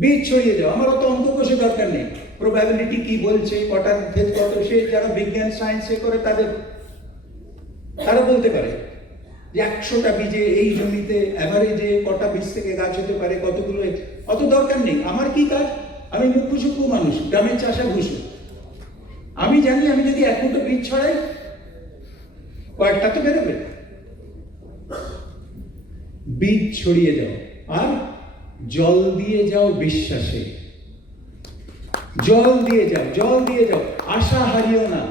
বীজ ছড়িয়ে যাও। আমার অত অঙ্ক কষে দরকার নেই, প্রবাবিলিটি কি বলছে, কটার ভেদ কত, সে যারা বিজ্ঞান সায়েন্সে করে তারা বলতে পারে যে 100টা বীজে এই জমিতে অ্যাভারেজে কটা বীজ থেকে গাছ হতে পারে, কতগুলো। অত দরকার নেই। আমার কি কাজ? আমি মুখ্য সূক্ষ্ম মানুষ, গ্রামের চাষা ভুষো। আমি জানি আমি যদি 1 মুঠো বীজ ছড়াই কয়েকটা তো বেরোবে। বীজ ছড়িয়ে যাও আর জল দিয়ে যাও বিশ্বাসে, জল দিয়ে যাও, আশা হারিও না।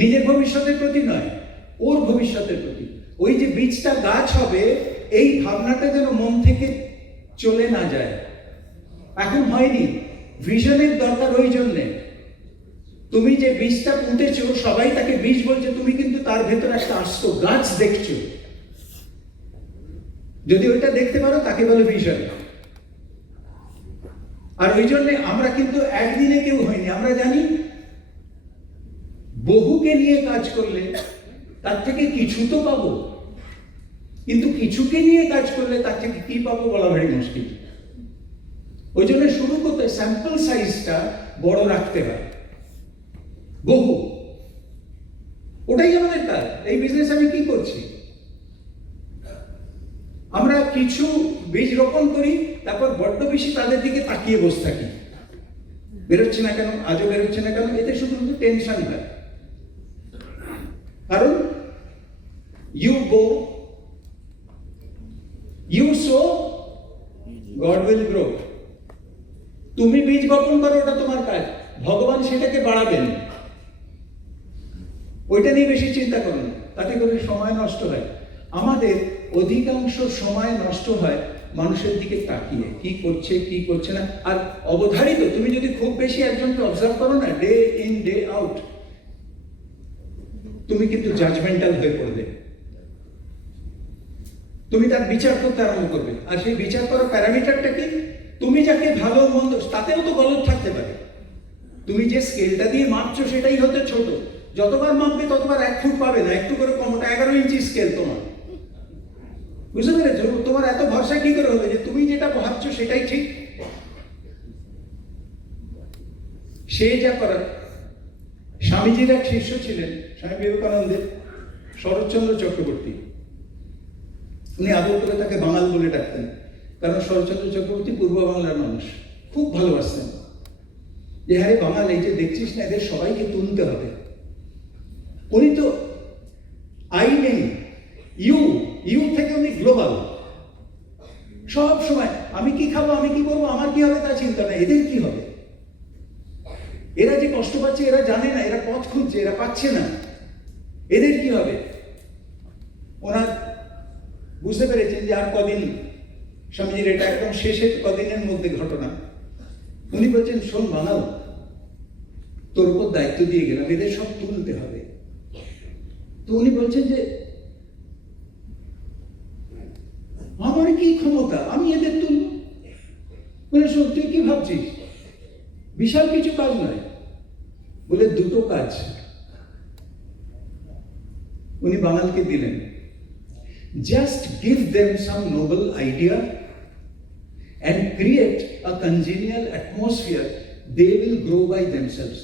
নিজের ভবিষ্যতের প্রতি নয়, ওর ভবিষ্যতের প্রতি। ওই যে বীজটা গাছ হবে, এই ভাবনাটা যেন মন থেকে চলে না যায়। এখন হয়নি, ভিশনের দরকার। ওই জন্যে তুমি যে বীজটা পুঁতেছো, সবাই তাকে বীজ বলছে, তুমি কিন্তু তার ভেতর একটা আস্ত গাছ দেখছো। যদি ওইটা দেখতে পারো তাকে বলে ভিশন। আর ওই জন্য আমরা কিন্তু একদিনে কেউ হয়নি। আমরা জানি বহুকে নিয়ে কাজ করলে তার থেকে কিছু তো পাবো, কিন্তু কিছুকে নিয়ে কাজ করলে তার থেকে কি পাবো বলা ভারী মুশকিল। ওই জন্য শুরু করতে স্যাম্পল সাইজটা বড় রাখতে হয়। বহু, ওটাই আমাদের কাজ। এই বিজনেস আমি কি করছি? আমরা কিছু বীজ রোপণ করি, তারপর বড্ড বেশি তাদের দিকে তাকিয়ে বসে থাকি, বেরোচ্ছে না কেন, আজও বেরোচ্ছে না কেন। এতে শুধু টেনশন হয়। কারণ you go, you sow, God will grow. তুমি বীজ বপন করো, ওটা তোমার কাজ। ভগবান সেটাকে বাড়াবেন। ওইটা নিয়ে বেশি চিন্তা করুন, তাতে করে সময় নষ্ট হয়। আমাদের অধিকাংশ সময় নষ্ট হয় মানুষের দিকে তাকিয়ে, কি করছে কি করছে না। আর অবধারিত, তুমি যদি খুব বেশি একজনকে অবজার্ভ করো না, ডে ইন ডে আউট, তুমি কিন্তু জাজমেন্টাল হয়ে পড়বে। তুমি তার বিচার করতে আরম্ভ করবে। আর সেই বিচার করার প্যারামিটারটা কি? তুমি যাকে ভালো মন্দ, তাতেও তো গলত থাকতে পারে। তুমি যে স্কেলটা দিয়ে মাপছো সেটাই হতে ছোট। যতবার মাপবে ততবার 1 ফুট পাবে না, একটু করে কম। ওটা 11 ইঞ্চি স্কেল তোমার। বুঝতে পেরেছো? তোমার এত ভরসা কি করে হলো যে তুমি যেটা ভাবছো সেটাই ঠিক? সে যা করার। স্বামীজির এক শিষ্য ছিলেন, স্বামী বিবেকানন্দের, শরৎচন্দ্র চক্রবর্তী। উনি আদর করে তাকে বাঙাল বলে ডাকতেন, কারণ শরৎচন্দ্র চক্রবর্তী পূর্ব বাংলার মানুষ। খুব ভালোবাসতেন যে হ্যাঁ বাঙাল, এই যে দেখছিস না, এদের সবাইকে তুলতে হবে। উনি তো আই নেই, ইউ থেকে উনি গ্লোবাল। সব সময় আমি কি খাবো, আমি কি করবো, আমার কি হবে তা চিন্তা নাই, এদের কি হবে। এরা যে কষ্ট পাচ্ছে, এরা জানে না, এরা পথ খুঁজছে, এরা পাচ্ছে না, এদের কি হবে। ওনার বুঝতে পেরেছেন যে আর কদিন, স্বামীজির এটা একদম শেষের কদিনের মধ্যে ঘটনা। উনি বলছেন, শোন বাঙাল, তোর উপর দায়িত্ব দিয়ে গেলাম, এদের সব তুলতে হবে। তো উনি বলছেন যে আমার কি ক্ষমতা, আমি এদের তুলব? বলে শোন, তুই কি ভাবছিস, বিশাল কিছু কাজ নয়। বলে 2টো কাজ উনি বাঙালকে দিলেন। Just give them some noble idea and create a congenial atmosphere. They will grow by themselves.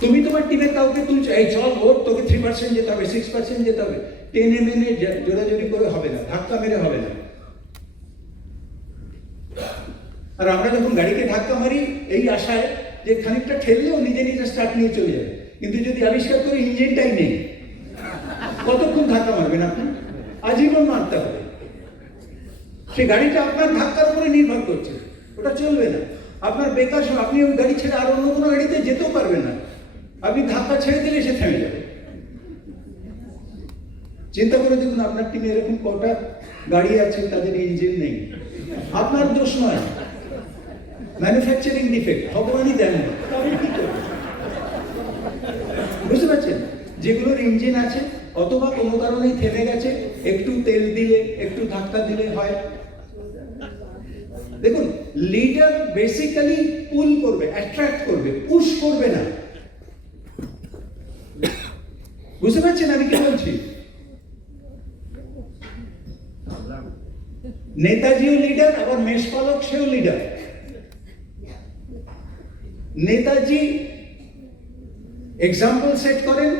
তুমি তোমার টিমের কাউকে তুলছো, এই চল ওর, তোকে 3% যেতে হবে, 6% যেতে হবে, টেনে মেনে জোরাজোরি করে হবে না, ধাক্কা মেরে হবে না। আর আমরা যখন গাড়িকে ধাক্কা মারি এই আশায় যে খানিকটা ঠেললেও নিজে নিজে স্টার্ট নিয়ে চলে যাবে, কিন্তু যদি আবিষ্কার করি ইঞ্জিনটাই নেই, কতক্ষণ ধাক্কা মারবেন আপনি? আজীবন মারতে হবে। সেই গাড়িটা আপনার ধাক্কার উপরে নির্ভর করছে, ওটা চলবে না। আপনার বেকার, আপনি ওই গাড়ি ছেড়ে আর অন্য কোনো গাড়িতে যেতেও পারবেন না। আপনি ধাক্কা ছেড়ে দিলে সে থেমে যাবে। চিন্তা করে দেখুন, আপনার টিমে এরকম কটা গাড়ি আছে তাদের ইঞ্জিন নেই। আপনার দোষ নয়, ম্যানুফ্যাকচারিং ডিফেক্ট, ভগবানই দেন না। তবে কি করবে? বুঝতে পারছেন? যেগুলোর ইঞ্জিন আছে অথবা কোনো কারণেই থেমে গেছে, একটু তেল দিলে, একটু ধাক্কা দিলে হয়। দেখুন, লিডার বেসিক্যালি পুল করবে, অ্যাট্রাক্ট করবে, পুশ করবে না। বুঝতে পারছেন আমি কি বলছি? নেতাজিও লিডার, আবার মেষপালক সেও লিডার। নেতাজি এক্সাম্পল সেট করেন,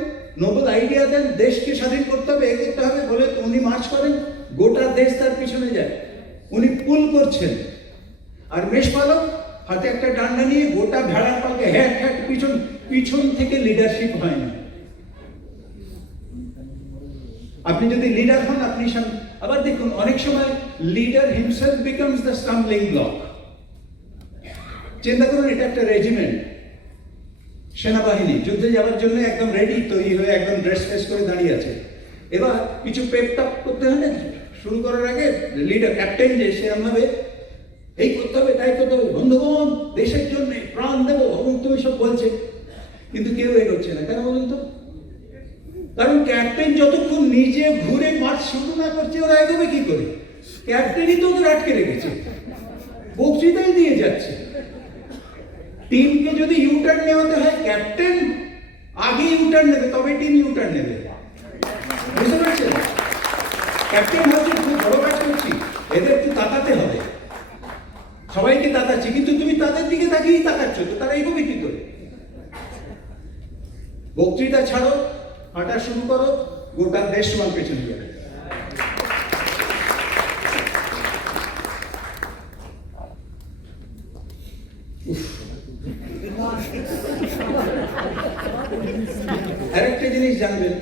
নোবেল আইডিয়া দেন, দেশকে স্বাধীন করতে হবে, এ করতে হবে বলে উনি মার্চ করেন, গোটা দেশ তার পিছনে যায়, উনি পুল করছেন। আর মেষপালক হাতে একটা ডান্ডা নিয়ে গোটা ভেড়ার পালকে হ্যাট হ্যাট পিছন পিছন থেকে লিডারশিপ হয় না। আপনি যদি লিডার হন, আপনি আবার দেখুন, অনেক সময় leader himself becomes the stumbling block. চিন্তা করুন, এটা একটা রেজিমেন্ট, সেনাবাহিনী যুদ্ধে যাওয়ার জন্য একদম রেডি, তৈরি হয়ে একদম ড্রেস ফ্রেস করে দাঁড়িয়ে আছে। এবার কিছু পেপটাপ করতে হয় না শুরু করার আগে, লিডার ক্যাপ্টেন যে সেরকম ভাবে এই করতে হবে, তাই করতে হবে, বন্ধুগণ দেশের জন্য প্রাণ দেবো এবং তুমি সব বলছে, কিন্তু কেউ এগোচ্ছে না। কেন বলুন তো? কারণ ক্যাপ্টেন যতক্ষণ নিজে ঘুরে মার্চ শুরু না করছে, ওরা এগোবে কি করে? ক্যাপ্টেনই তো ওদের আটকে রেখেছে, বক্তৃতাই দিয়ে যাচ্ছে। টিমকে যদি ইউটার্ন নেওয়াতে হয়, ক্যাপ্টেন আগে ইউটার্ন নেবে, তবে টিম ইউটার্ন নেবে। বুঝতে পারছেন? ক্যাপ্টেন হচ্ছে খুব বড় কাজ করছি, এদের একটু তাকাতে হবে, সবাইকে তাকাচ্ছি, কিন্তু তুমি তাদের দিকে তাকিয়েই তাকাচ্ছ, তো তারা এগোবে কি করে? বক্তৃতা ছাড়ো, হাঁটা শুরু করো, গোটা দেশ তোমার পেছনে যাবে। আরেকটা জিনিস জানবেন,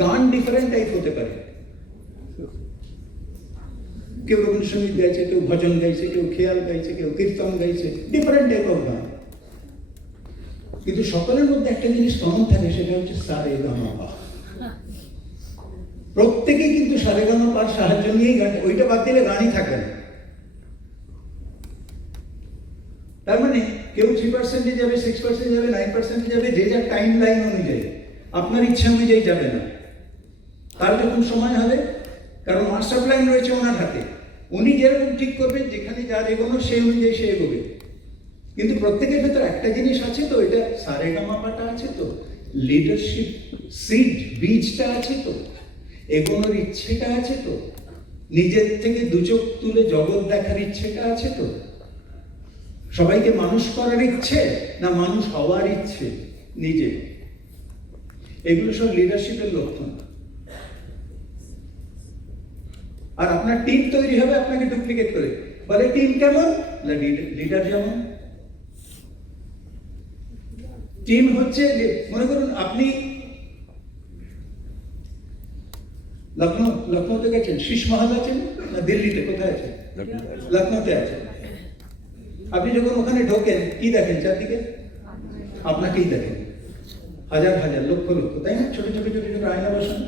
গান ডিফারেন্ট টাইপ হতে পারে। কেউ রবীন্দ্রসঙ্গীত গাইছে, কেউ ভজন গাইছে, কেউ খেয়াল গাইছে, কেউ কীর্তন গাইছে, ডিফারেন্ট টাইপ অফ গান। কিন্তু সকলের মধ্যে একটা জিনিস কমন থাকে, সেটা হচ্ছে সারেগামাপা। প্রত্যেকেই কিন্তু সারেগামাপার সাহায্য নিয়েই গান, ওইটা বাদ দিলে গানই থাকে না। তার মানে কেউ 3% যাবে, 6% যাবে, 9% যাবে, যে যার টাইম লাইন অনুযায়ী, আপনার ইচ্ছা অনুযায়ী যাবে না। তার যখন সময় হবে, কারণ মাস্টার প্ল্যান রয়েছে ওনার হাতে, উনি যেরকম ঠিক করবেন, যেখানে যার এগোনো সেই অনুযায়ী সে এগোবে। কিন্তু প্রত্যেকের ভেতর একটা জিনিস আছে তো, এটা সারেগামাপাটা আছে তো, লিডারশিপ সিড বীজটা আছে তো, এগোনোর ইচ্ছেটা আছে তো, নিজের থেকে দুচোখ তুলে জগৎ দেখার ইচ্ছেটা আছে তো, সবাইকে মানুষ করার ইচ্ছে না মানুষ হওয়ার ইচ্ছে নিজে, এগুলো সব লিডারশিপের লক্ষণ। আর আপনার টিম তৈরি হবে আপনাকে ডুপ্লিকেট করে। বলে টিম কেমন? লিডার যেমন। টিম হচ্ছে, মনে করুন আপনি লখনৌতে গেছেন, শীষ মহল আছেন না দিল্লিতে, কোথায় আছেন? লখনৌতে আছেন। আপনি যখন ওখানে ঢোকেন, কি দেখেন চারদিকে? আপনাকেই দেখেন, হাজার হাজার লক্ষ লক্ষ, তাই না? ছোট ছোট ছোট ছোট আয়না বসান।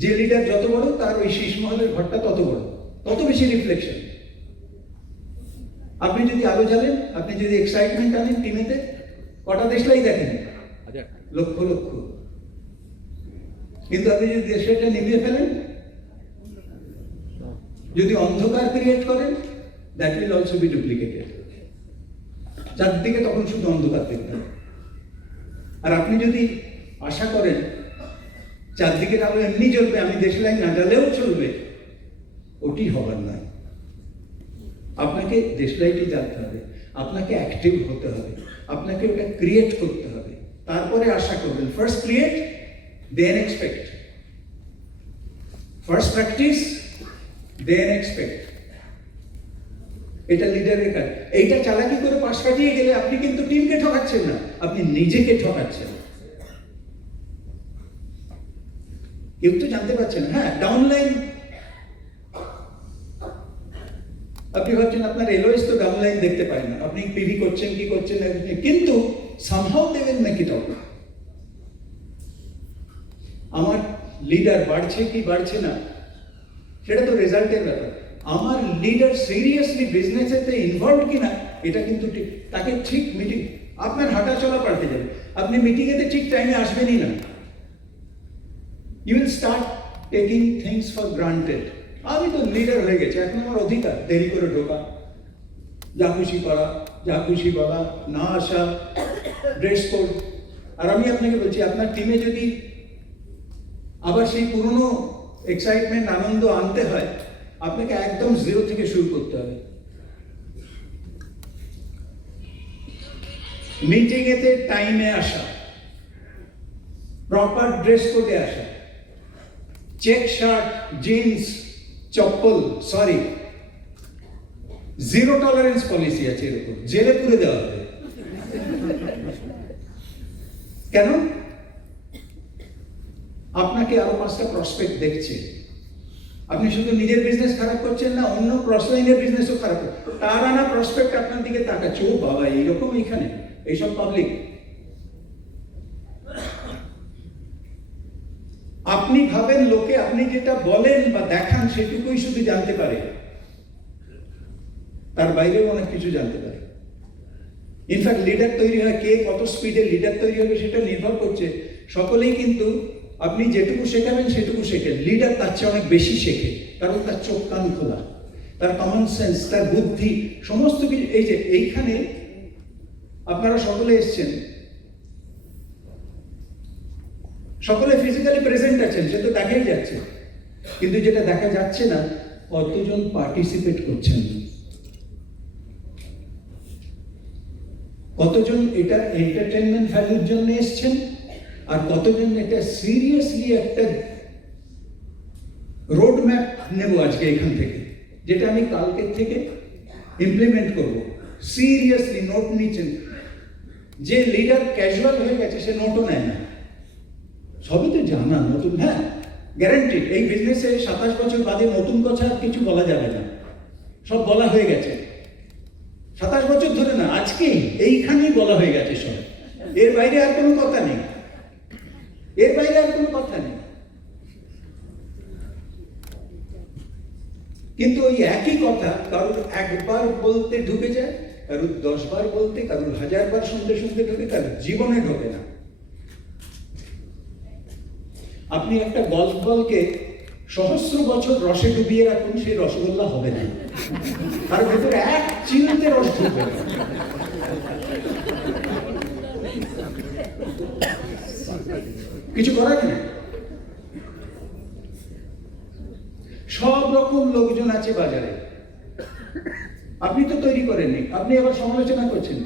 যে লিডার যত বড়, তার ওই শীষ মহলের ঘরটা তত বড়, তত বেশি রিফ্লেকশন। আপনি যদি আলো জ্বালেন, আপনি যদি এক্সাইটমেন্ট আনেন টিমেতে, কটা দেশলাই দেখেন? লক্ষ লক্ষ। কিন্তু আপনি যদি দেশটা নিভিয়ে ফেলেন, যদি অন্ধকার ক্রিয়েট করেন, that will also be duplicated. চারদিকে তখন শুধু অন্ধকার দেখবেন। আর আপনি যদি আশা করেন চারদিকের আলো এমনি জ্বলবে, আমি দেশলাই না জ্বালেও চলবে, ওটি হবার নয়। আপনাকে দেশলাইটি জ্বালতে হবে, আপনাকে অ্যাক্টিভ হতে হবে, আপনাকে ওটা ক্রিয়েট করতে হবে, তারপরে আশা করবেন। ফার্স্ট ক্রিয়েট, দেন এক্সপেক্ট। ফার্স্ট প্র্যাকটিস, দেন এক্সপেক্ট। এটা লিডারের কাজ। এইটা চালাকি করে পাশ কাটিয়ে গেলে আপনি কিন্তু টিমকে ঠকাচ্ছেন না, আপনি নিজেকে ঠকাচ্ছেন। কেউ তো জানতে পারছেন। হ্যাঁ, ডাউনলাইন, আপনি ভাবছেন আপনার এলওএস তো ডাউনলাইন দেখতে পায় না, আপনি পিভি করছেন কি করছেন না, কিন্তু somehow they will make it out. আমার লিডার বাড়ছে কি বাড়ছে না, সেটা তো রেজাল্টের ব্যাপার। আমার লিডার সিরিয়াসলি বিজনেসেতে ইনভলভ কিনা, এটা কিন্তু ঠিক। তাকে ঠিক মিটিং, আপনার হাঁটা চলা পাল্টে যাবে, আপনি মিটিংয়েতে ঠিক টাইমে আসবেনই না। You will start taking things for granted. আমি তো লিডার হয়ে গেছি, এখন আমার অধিকার দেরি করে ঢোকা, যা খুশি করা, যা খুশি বলা, না আসা, ড্রেস কোড, আর আমি আপনাকে বলছি, আপনার টিমে যদি আবার সেই পুরনো এক্সাইটমেন্ট, আনন্দ আনতে হয়, আপনাকে একদম জিরো থেকে শুরু করতে হবে। মিটিং এতে টাইমে আসা, প্রপার ড্রেস কোডে আসা, চেক শার্ট, জিন্স, চপ্পল, সরি, জিরো টলারেন্স পলিসি আছে এর উপর, জেলে পুরে দেওয়া হবে। কেন? আপনাকে আরো 5টা প্রসপেক্ট দেখছে। আপনি শুধু নিজের বিজনেস খারাপ করছেন না, অন্য ক্রস লাইনের বিজনেসও খারাপ করছেন। তার আনা প্রসপেক্ট আপনার দিকে তাকাচ্ছে, ও বাবা এইরকম এখানে এইসব পাবলিক। আপনি ভাবেন লোকে আপনি যেটা বলেন বা দেখান সেটুকুই শুধু জানতে পারে, তার বাইরেও অনেক কিছু জানতে পারে। ইনফ্যাক্ট লিডার তৈরি হয়, কে কত স্পিডে লিডার তৈরি হবে সেটা নির্ভর করছে। সকলেই কিন্তু আপনি যেটুকু শেখাবেন সেটুকু শেখেন, লিডার তার চেয়ে অনেক বেশি শেখে, কারণ তার চোখ কান খোলা, তার কমন সেন্স, তার বুদ্ধি, সমস্ত কিছু। এই যে এইখানে আপনারা সকলে এসছেন, সকলে ফিজিক্যালি প্রেজেন্ট আছেন, সে তো দেখাই যাচ্ছে, কিন্তু যেটা দেখা যাচ্ছে না, কতজন পার্টিসিপেট করছেন, কতজন এটা এন্টারটেইনমেন্ট ভ্যালুর জন্য এসছেন, আর কতজন এটা সিরিয়াসলি একটা রোড ম্যাপ নেব আজকে এখান থেকে, যেটা আমি কালকের থেকে ইমপ্লিমেন্ট করব। সিরিয়াসলি নোট নিচ্ছেন। যে লিডার ক্যাজুয়াল হয়ে গেছে সে নোটও নেয় না, সবই তো জানা নতুন। হ্যাঁ, গ্যারান্টি এই বিজনেসে 27 বছর বাদে নতুন কথা আর কিছু বলা যাবে না, সব বলা হয়ে গেছে। 27 বছর ধরে না, আজকে এইখানেই বলা হয়ে গেছে সব, এর বাইরে আর কোনো কথা নেই, এর বাইরে আর কোনো কথা নেই। কিন্তু ওই একই কথা কারোর একবার বলতে ঢুকে যায়, কারোর 10 বার বলতে, কারোর 1000 বার শুনতে শুনতে ঢুকে, কারোর জীবনে ঢোকে না। আপনি একটা গল্ফ বলকে সহস্র বছর রসে ডুবিয়ে রাখুন, সেই রসগোল্লা হবে না, তার ভেতরে এক চিলতে রস ঢুকবে না। কিছু করার নেই। সব রকম লোকজন আছে বাজারে, আপনি তো তৈরি করেননি, আপনি আবার সমালোচনা করছেন।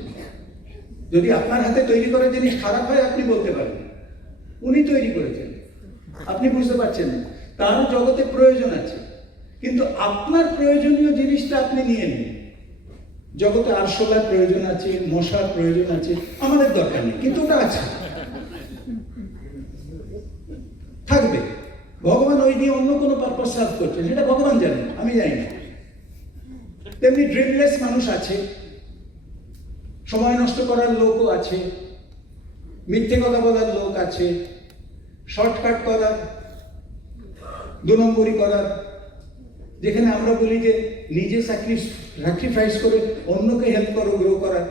যদি আপনার হাতে তৈরি করা জিনিস খারাপ হয় আপনি বলতে পারেন, উনি তৈরি করেছেন, আপনি বুঝতে পারছেন না, তারও জগতে প্রয়োজন আছে, কিন্তু আপনার প্রয়োজনীয় জিনিসটা আপনি নিয়ে নিন। জগতে আরশোলার প্রয়োজন আছে, মশার প্রয়োজন আছে, আমাদের দরকার নেই, কিন্তু ওটা আছে, থাকবে। ভগবান ওই দিয়ে অন্য কোনো পারপাস সার্ভ করছেন, সেটা ভগবান জানেন, আমি জানি না। তেমনি ড্রিমলেস মানুষ আছে, সময় নষ্ট করার লোকও আছে, মিথ্যে কথা বলার লোক আছে, শর্টকাট করার, 2 নম্বরই করার, যেখানে আমরা বলি যে নিজে স্যাক্রিফাইস করে অন্যকে হেল্প করো, গ্রো করার,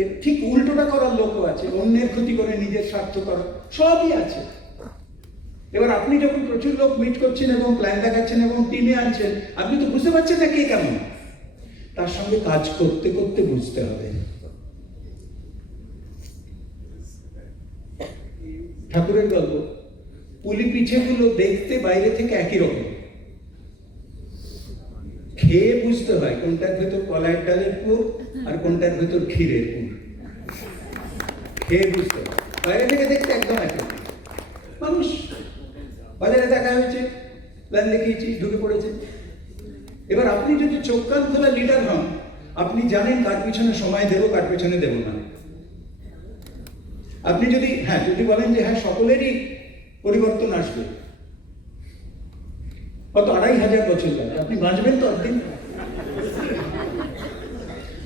এর ঠিক উল্টোটা করার লোকও আছে, অন্যের ক্ষতি করে নিজের স্বার্থ করা, সবই আছে। এবার আপনি যখন প্রচুর লোক মিট করছেন এবং প্ল্যান দেখাচ্ছেন এবং টিমে আনছেন, আপনি তো বুঝতে পারছেন না কে কেমন, তার সঙ্গে কাজ করতে করতে বুঝতে হবে। ঠাকুরের গল্প, পুলি পিঠেগুলো দেখতে বাইরে থেকে একই রকম, খেয়ে বুঝতে হয় কোনটার ভেতর কলাইয়ের ডালের পুর আর কোনটার ভেতর ক্ষীরের পুর, খেয়ে বুঝতে হয়। বাইরে থেকে দেখতে একদম একই মানুষ। বাজারে দেখা হয়েছে, প্ল্যান দেখিয়েছি, ঢুকে পড়েছে। এবার আপনি যদি চোখ কান খোলা লিডার হন, আপনি জানেন কার পিছনে সময় দেবো, কার পিছনে দেবো না। আপনি যদি যদি বলেন যে হ্যাঁ সকলেরই পরিবর্তন আসবে, কত 2500 বছর লাগে, আপনি বাঁচবেন তো একদিন।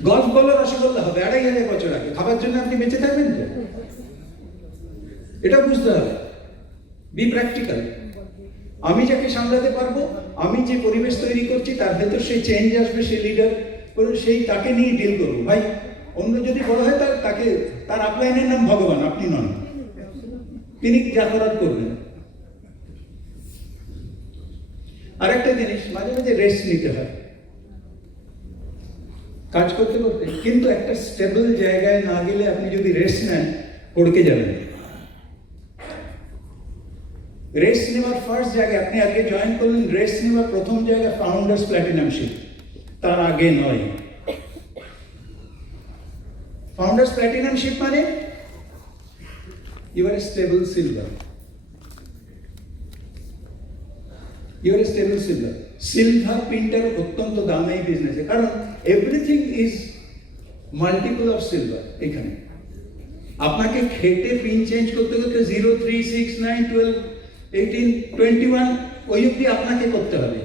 গল্ফ বলো রসগোল্লা হবে 2500 বছর আগে, খাবার জন্য আপনি বেঁচে থাকবেন তো? এটা বুঝতে হবে। B practical. আমি যাকে সামলাতে পারবো, আমি যে পরিবেশ তৈরি করছি তার ভেতর সেই চেঞ্জ আসবে, সেই লিডার সেই তাকে নিয়ে ডিল করবো। ভাই অন্য যদি বড় হয় তাকে তার আপলাইনের নাম ভগবান, আপনি নন, তিনি যা করার করবেন। আরেকটা জিনিস, মাঝে মাঝে রেস্ট নিতে হয় কাজ করতে করতে, কিন্তু একটা স্টেবল জায়গায় না গেলে আপনি যদি রেস্ট নেন পড়কে যাবেন। রেস নেওয়ার ফার্স্ট জায়গায় আপনি আগে জয়েন করলেন, রেস নেওয়ার প্রথম জায়গায় ফাউন্ডার্স প্ল্যাটিনামশিপ, তার আগে নয়। ফাউন্ডার্স প্ল্যাটিনামশিপ মানে you are stable silver, you are stable silver. Silver printer অত্যন্ত দামি বিজনেস, কারণ everything is multiple of silver. এখানে আপনাকে খেটে পিন চেঞ্জ করতে করতে 0, 3, 6, 9, 12, 18, 21 ওই অব্দি আপনাকে করতে হবে,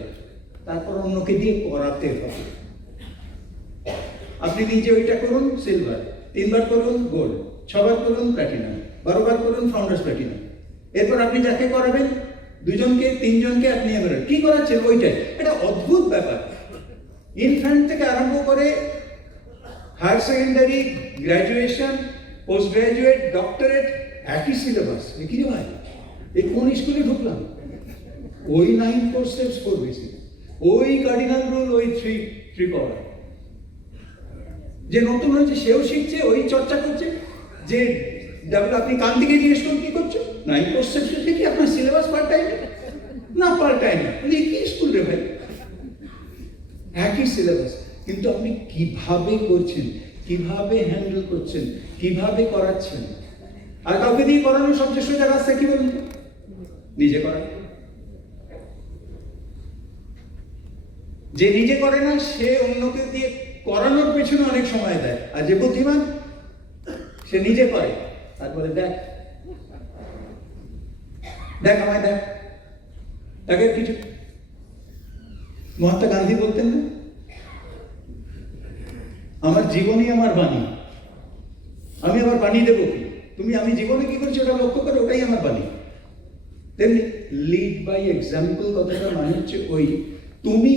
তারপর অন্যকে দিয়ে করাতে হবে। আপনি নিজে ওইটা করুন সিলভার, 3 বার করুন গোল্ড, 6 বার করুন প্ল্যাটিনাম, 12 বার করুন ফাউন্ডার্স প্ল্যাটিনাম। এরপর আপনি যাকে করাবেন 2 জনকে 3 জনকে আপনি এমআরআই কি করাচ্ছেন ওইটাই। এটা অদ্ভুত ব্যাপার। ইনফ্যান্ট থেকে আরম্ভ করে higher secondary, graduation, post graduate, doctorate, একই সিলেবাস। কি রে ভাই, এই কোন স্কুলে ঢুকলাম? ওই 9 4 steps 4 basic, ওই কার্ডিনাল রুল, ওই 3 পাওয়ার। যে নতুন হয়েছে সেও শিখছে, ওই চর্চা করছে। যে আপনি কান থেকে জিজ্ঞেস করুন কি করছো, 9 4 steps শিখি, আপনার সিলেবাস পাল্টায় না, পাল্টায় না। কি স্কুল রে ভাই, একই সিলেবাস, কিন্তু আপনি কিভাবে করছেন, কিভাবে হ্যান্ডেল করছেন, কিভাবে করাচ্ছেন। আর কাউকে দিয়ে করানোর সবচেয়ে সোজা রাস্তা কি বলুন? নিজে করা। যে নিজে করে না সে অন্যকে দিয়ে করানোর পেছনে অনেক সময় দেয়, আর যে বুদ্ধিমান সে নিজে করে, তারপরে দেখ দেখ আমায় দেখ। তাকে কিছু মহাত্মা গান্ধী বলতেন না, আমার জীবনই আমার বাণী, আমি আবার বাণী দেবো কি? তুমি আমি জীবনে কি করছি ওটা লক্ষ্য করে, ওটাই আমার বাণী। তেমনি লিড বাই এক্সাম্পল কথাটা মানে হচ্ছে ওই, তুমি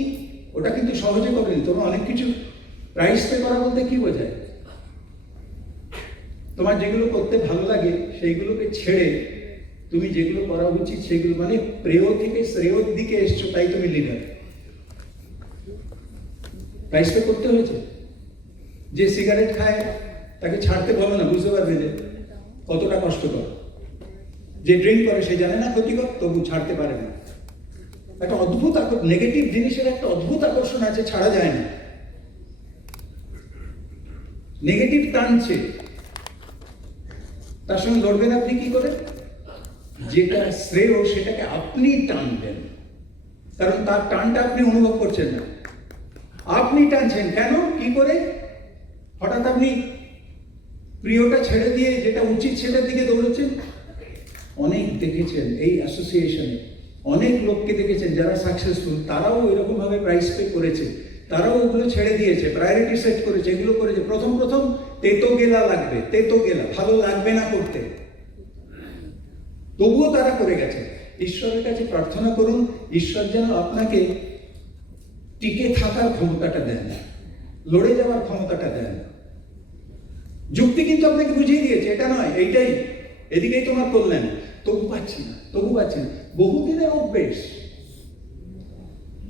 ওটা কিন্তু সহজে করবে। তোমার অনেক কিছু প্রাইস পে করা বলতে কি বোঝায়? তোমার যেগুলো করতে ভালো লাগে সেইগুলোকে ছেড়ে তুমি যেগুলো করা উচিত সেগুলো, মানে প্রেয় থেকে শ্রেয়র দিকে এসছো, তাই তুমি লিডার। প্রাইস পে করতে হয়েছে। যে সিগারেট খায় তাকে ছাড়তে বলো না, বুঝতে পারবে যে কতটা কষ্টকর। যে ড্রিঙ্ক করে সে জানে না ক্ষতিকর, তবু ছাড়তে পারে না। একটা অদ্ভুত নেগেটিভ জিনিসের একটা অদ্ভুত আকর্ষণ আছে, ছাড়া যায় না। নেগেটিভ টানছে, তার সঙ্গে লড়বেন আপনি কি করে? যেটা শ্রেয় সেটাকে আপনি টানবেন, কারণ তার টানটা আপনি অনুভব করছেন না, আপনি টানছেন। কেন, কি করে? হঠাৎ আপনি প্রিয়টা ছেড়ে দিয়ে যেটা উচিত সেটার দিকে দৌড়চ্ছেন। অনেক দেখেছেন এই অ্যাসোসিয়েশনে, অনেক লোককে দেখেছেন যারা সাকসেসফুল, তারাও এরকম ভাবে প্রাইস পে করেছে, তারাও ওগুলো ছেড়ে দিয়েছে, প্রায়োরিটি সেট করেছে, এগুলো করেছে। প্রথম তেতো গেলা লাগবে, তেতো গেলা ভালো লাগবে না করতে, তবুও তারা করে গেছে। ঈশ্বরের কাছে প্রার্থনা করুন, ঈশ্বর যেন আপনাকে টিকে থাকার ক্ষমতাটা দেন, লড়ে যাওয়ার ক্ষমতাটা দেন। যুক্তি কিন্তু আপনাকে বুঝিয়ে দিয়েছে এটা নয়, এইটাই, এদিকেই তোমার কল্যাণ, তবু পাচ্ছি না, তবু পাচ্ছি না। বহুদিনের অভ্যেস,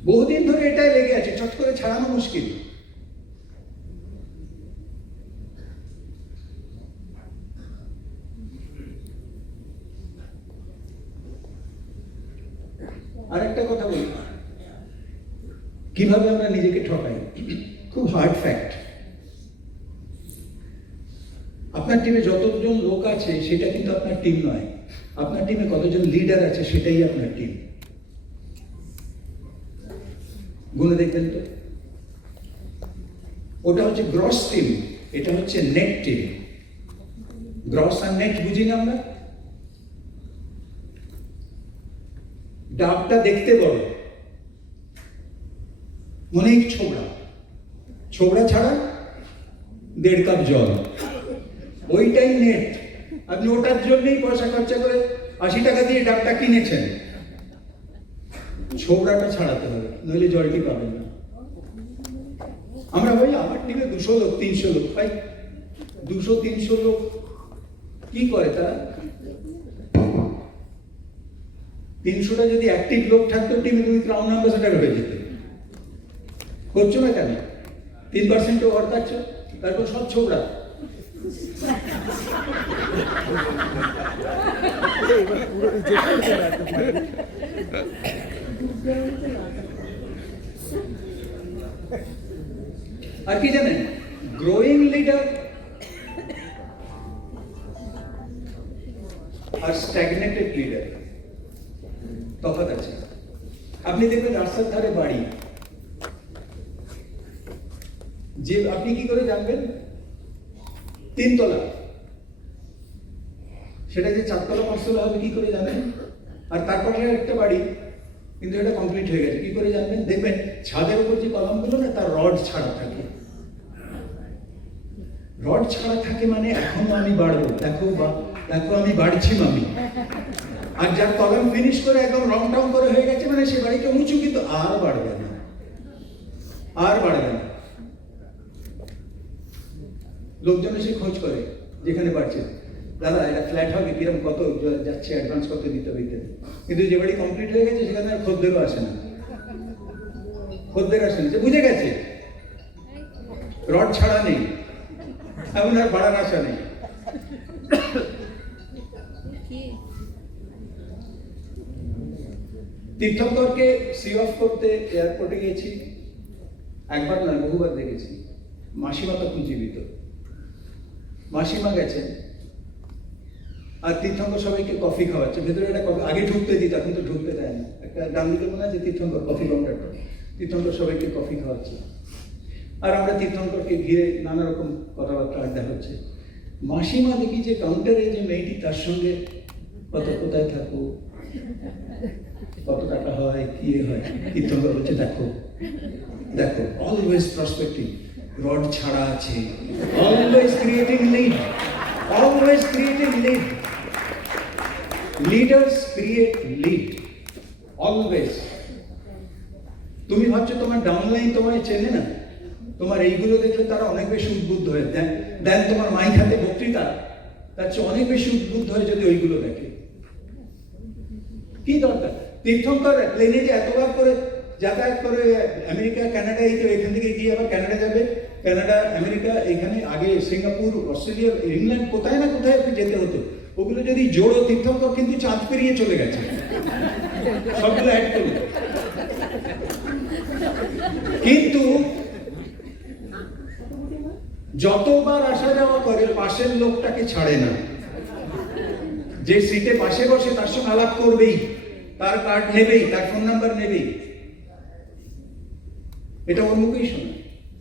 বহুদিন ধরে এটাই লেগে আছে, চট করে ছাড়ানো মুশকিল। আরেকটা কথা বলি, কিভাবে আমরা নিজেকে ঠকাই। খুব হার্ড ফ্যাক্ট, আপনার টিমে যতজন লোক আছে সেটা কিন্তু আপনার টিম নয়। আপনার টিমে কতজন লিডার আছে সেটাই আপনার টিম। গুনে দেখবেন তো, ওটা হচ্ছে গ্রস টিম, এটা হচ্ছে নেট টিম। গ্রস আর নেট বুঝি না আমরা? ডাবটা দেখতে বড়, অনেক ছোবড়া ছাড়া 1.5 কাপ জল, ওইটাই নেট। আপনি ওটার জন্যই পয়সা খরচা করে 80 টাকা দিয়ে ডাবটা কিনেছেন। ছোবড়াটা ছাড়াতে হবে, নইলে জলটি পাবেন না। আমরা ভাই আমার টিমে 200 লোক 300 লোক ভাই, 200-300 লোক কি করে তারা? 300টা যদি অ্যাক্টিভ লোক থাকতো টিমে, তুমি ক্রাউন অ্যাম্বাসেডার হয়ে যেতে। করছো না কেন? 3% অর্থাচ্ছ, তারপর সব ছোবড়া। এবার পুরো রিজেক্ট করে দিল একদম ফাইনাল। আর কি জানেন, গ্রোয়িং লিডার আর স্ট্যাগনেটেড লিডার তফাৎ আছে। আপনি দেখবেন রাস্তার ধারে বাড়ি, যে আপনি কি করে জানবেন 3 তলা, সেটা যে 4 তলা 5 তলা হবে কি করে জানবেন? আর তারপরে একটা বাড়ি কিন্তু এটা কমপ্লিট হয়ে গেছে, কি করে জানবেন? দেখবেন ছাদের উপর যে কলামগুলো না, তার রড ছাড়া থাকে। রড ছাড়া থাকে মানে এখনো আমি বাড়বো, দেখো দেখো আমি বাড়ছি মামি। আর যার কলাম ফিনিশ করে একদম রং টং করে হয়ে গেছে মানে সে বাড়িটা উঁচু, কিন্তু আর বাড়বে না, আর বাড়বে না। লোকজন এসে খোঁজ করে যেখানে বাড়ছে, দাদা এটা ফ্ল্যাট হবে কিরকম, কত যাচ্ছে, অ্যাডভান্স কত দিতে হবে ইত্যাদি। কিন্তু যে বাড়ি কমপ্লিট হয়ে গেছে সেখানে আর খদ্দেরও আসে না, খদ্দের আসে না, সে বুঝে গেছে রড ছাড়া নেই, এমন আর বাড়ার আশা নেই। তীর্থঙ্করকে সি অফ করতে এয়ারপোর্টে গেছি, একবার নয় বহুবার দেখেছি। মাসিমা তখন জীবিত, মাসিমা গেছেন আর তীর্থঙ্কর সবাইকে কফি খাওয়াচ্ছে। ভেতরে একটা কফি আগে ঢুকতে দিত, এখন তো ঢুকতে দেয় না। একটা ডান দিকে মনে আছে তীর্থঙ্কর কফি কাউন্টারটা, তীর্থঙ্কর সবাইকে কফি খাওয়াচ্ছে। আর আমরা তীর্থঙ্করকে ঘিরে নানা রকম কথাবার্তা আড্ডা হচ্ছে। মাসিমা দেখি যে কাউন্টারে যে মেয়েটি, তার সঙ্গে কত কোথায় থাকো, কত টাকা হয়, কি হয়। তীর্থঙ্কর বলছে দেখো দেখো, অলওয়েজ প্রসপেক্টিং, রড ছাড়া আছে, always creating lead, always creating lead. Leaders create lead always. তুমি ভাবছো তোমার ডাউনলাইন তোমায় চেনে না, তোমার এইগুলো দেখলে তারা অনেক বেশি উদ্বুদ্ধ হয়ে দেন তোমার মাইক হাতে বক্তৃতা, তার চেয়ে অনেক বেশি উদ্বুদ্ধ হয় যদি ওইগুলো দেখে। কি দরকার? তীর্থঙ্কর প্লেনে যে এতবার করে যাতায়াত করে আমেরিকা কানাডা, এই তো এখান থেকে গিয়ে আবার কানাডা যাবে, কানাডা আমেরিকা, এখানে আগে সিঙ্গাপুর অস্ট্রেলিয়া ইংল্যান্ড কোথায় না কোথায় যেতে হতো। ওগুলো যদি জোড়ো, তীর্থঙ্কর কিন্তু চাঁদ পেরিয়ে চলে গেছে, সবগুলো অ্যাড করলো। কিন্তু যতবার আসা যাওয়া করে পাশের লোকটাকে ছাড়ে না। যে সিটে পাশে বসে তার সঙ্গে আলাপ করবেই, তার কার্ড নেবেই, তার ফোন নাম্বার নেবেই। এটা ওর মুখেই শোনা।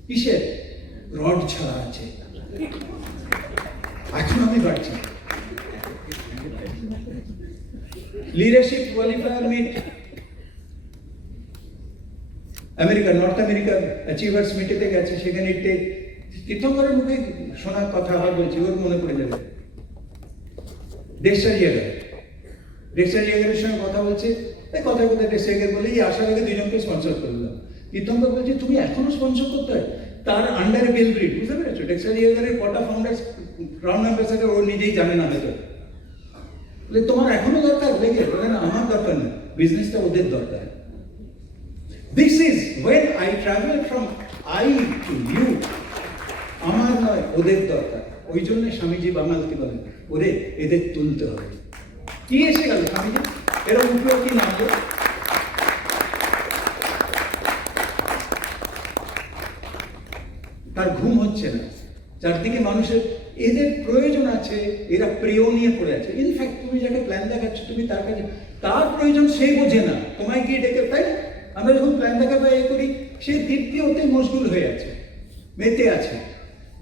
কিসের? রড ছাড়া আছে, এখন আমি বাড়ছি। Leadership qualifier meet America, north আমেরিকার অ্যাচিভার্স মিটেতে গেছে, সেখানে তীর্থঙ্করের মুখে শোনার কথা আবার বলছি, ওর মনে পড়ে যাবে। ডেক্সটার ইয়েগারের সঙ্গে কথা বলছে, এই কথা ডেক্সটার ইয়েগার বলে, এই আসার আগে 2 জনকে স্পন্সর করলাম। তীর্থঙ্কর বলছে তুমি এখনো স্পন্সর করতে হয়? তার আন্ডারে বিল ব্রিড, বুঝতে পেরেছো? ডেক্সটার ইয়েগারের কটা ফাউন্ডার্স ক্রাউন অ্যাম্বাসেডর ও নিজেই জানে না হয়তো। বলে তোমার এখনো দরকার লেগে? বলে না, আমার দরকার না, বিজনেসটা ওদের দরকার। This is when I travel from I to you, আমার নয়, ওদের দরকার। ওই জন্য স্বামীজি বাঙালকে বলেন, ওরে এদের তুলতে হবে। কি এসে গেল স্বামীজি, এরা উঠলো কি নামলো? তার ঘুম হচ্ছে না, চারদিকে মানুষের এদের প্রয়োজন আছে, এরা প্রিয় নিয়ে পড়ে আছে। ইনফ্যাক্ট তুমি যাকে প্ল্যান দেখাচ্ছ, তুমি তার কাছে, তার প্রয়োজন সে বোঝে না, তোমায় গিয়ে ডেকে, তাই না? আমরা যখন প্ল্যান দেখা বা এ করি, সে দ্বিতীয়তে মশগুল হয়ে আছে, মেতে আছে,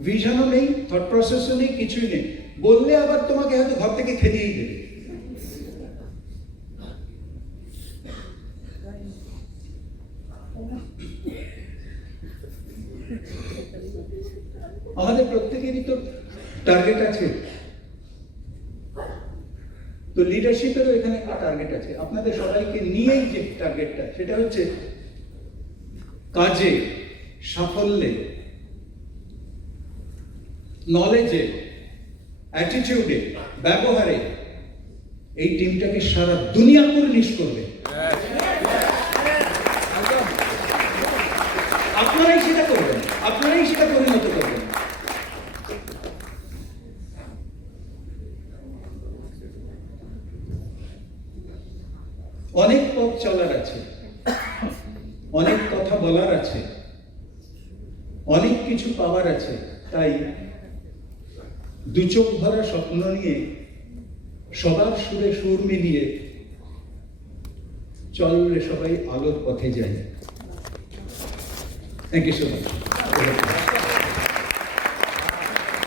ভিশনও নেই, থট প্রসেসও নেই, কিছুই নেই। বললে আবার তোমাকে হয়তো ঘর থেকে খেদিয়েই দেবে। আমাদের প্রত্যেকেরই তো টার্গেট আছে, তো লিডারশিপেরও এখানে একটা টার্গেট আছে। আপনাদের সবাইকে নিয়েই যে টার্গেটটা, সেটা হচ্ছে কাজে, সাফল্যে, নলেজে, অ্যাটিটিউডে, ব্যবহারে এই টিমটাকে সারা দুনিয়া পরিনিশ করবে। আপনারাই সেটা করবেন, আপনারাই সেটা পরিণত করবেন। অনেক পথ চলার আছে, অনেক কথা বলার আছে, অনেক কিছু পাওয়ার আছে। তাই দু চোখ ভরা স্বপ্ন নিয়ে সবার সুরে সুর মিলিয়ে চল রে সবাই আলোর পথে যাই। Thank you so much.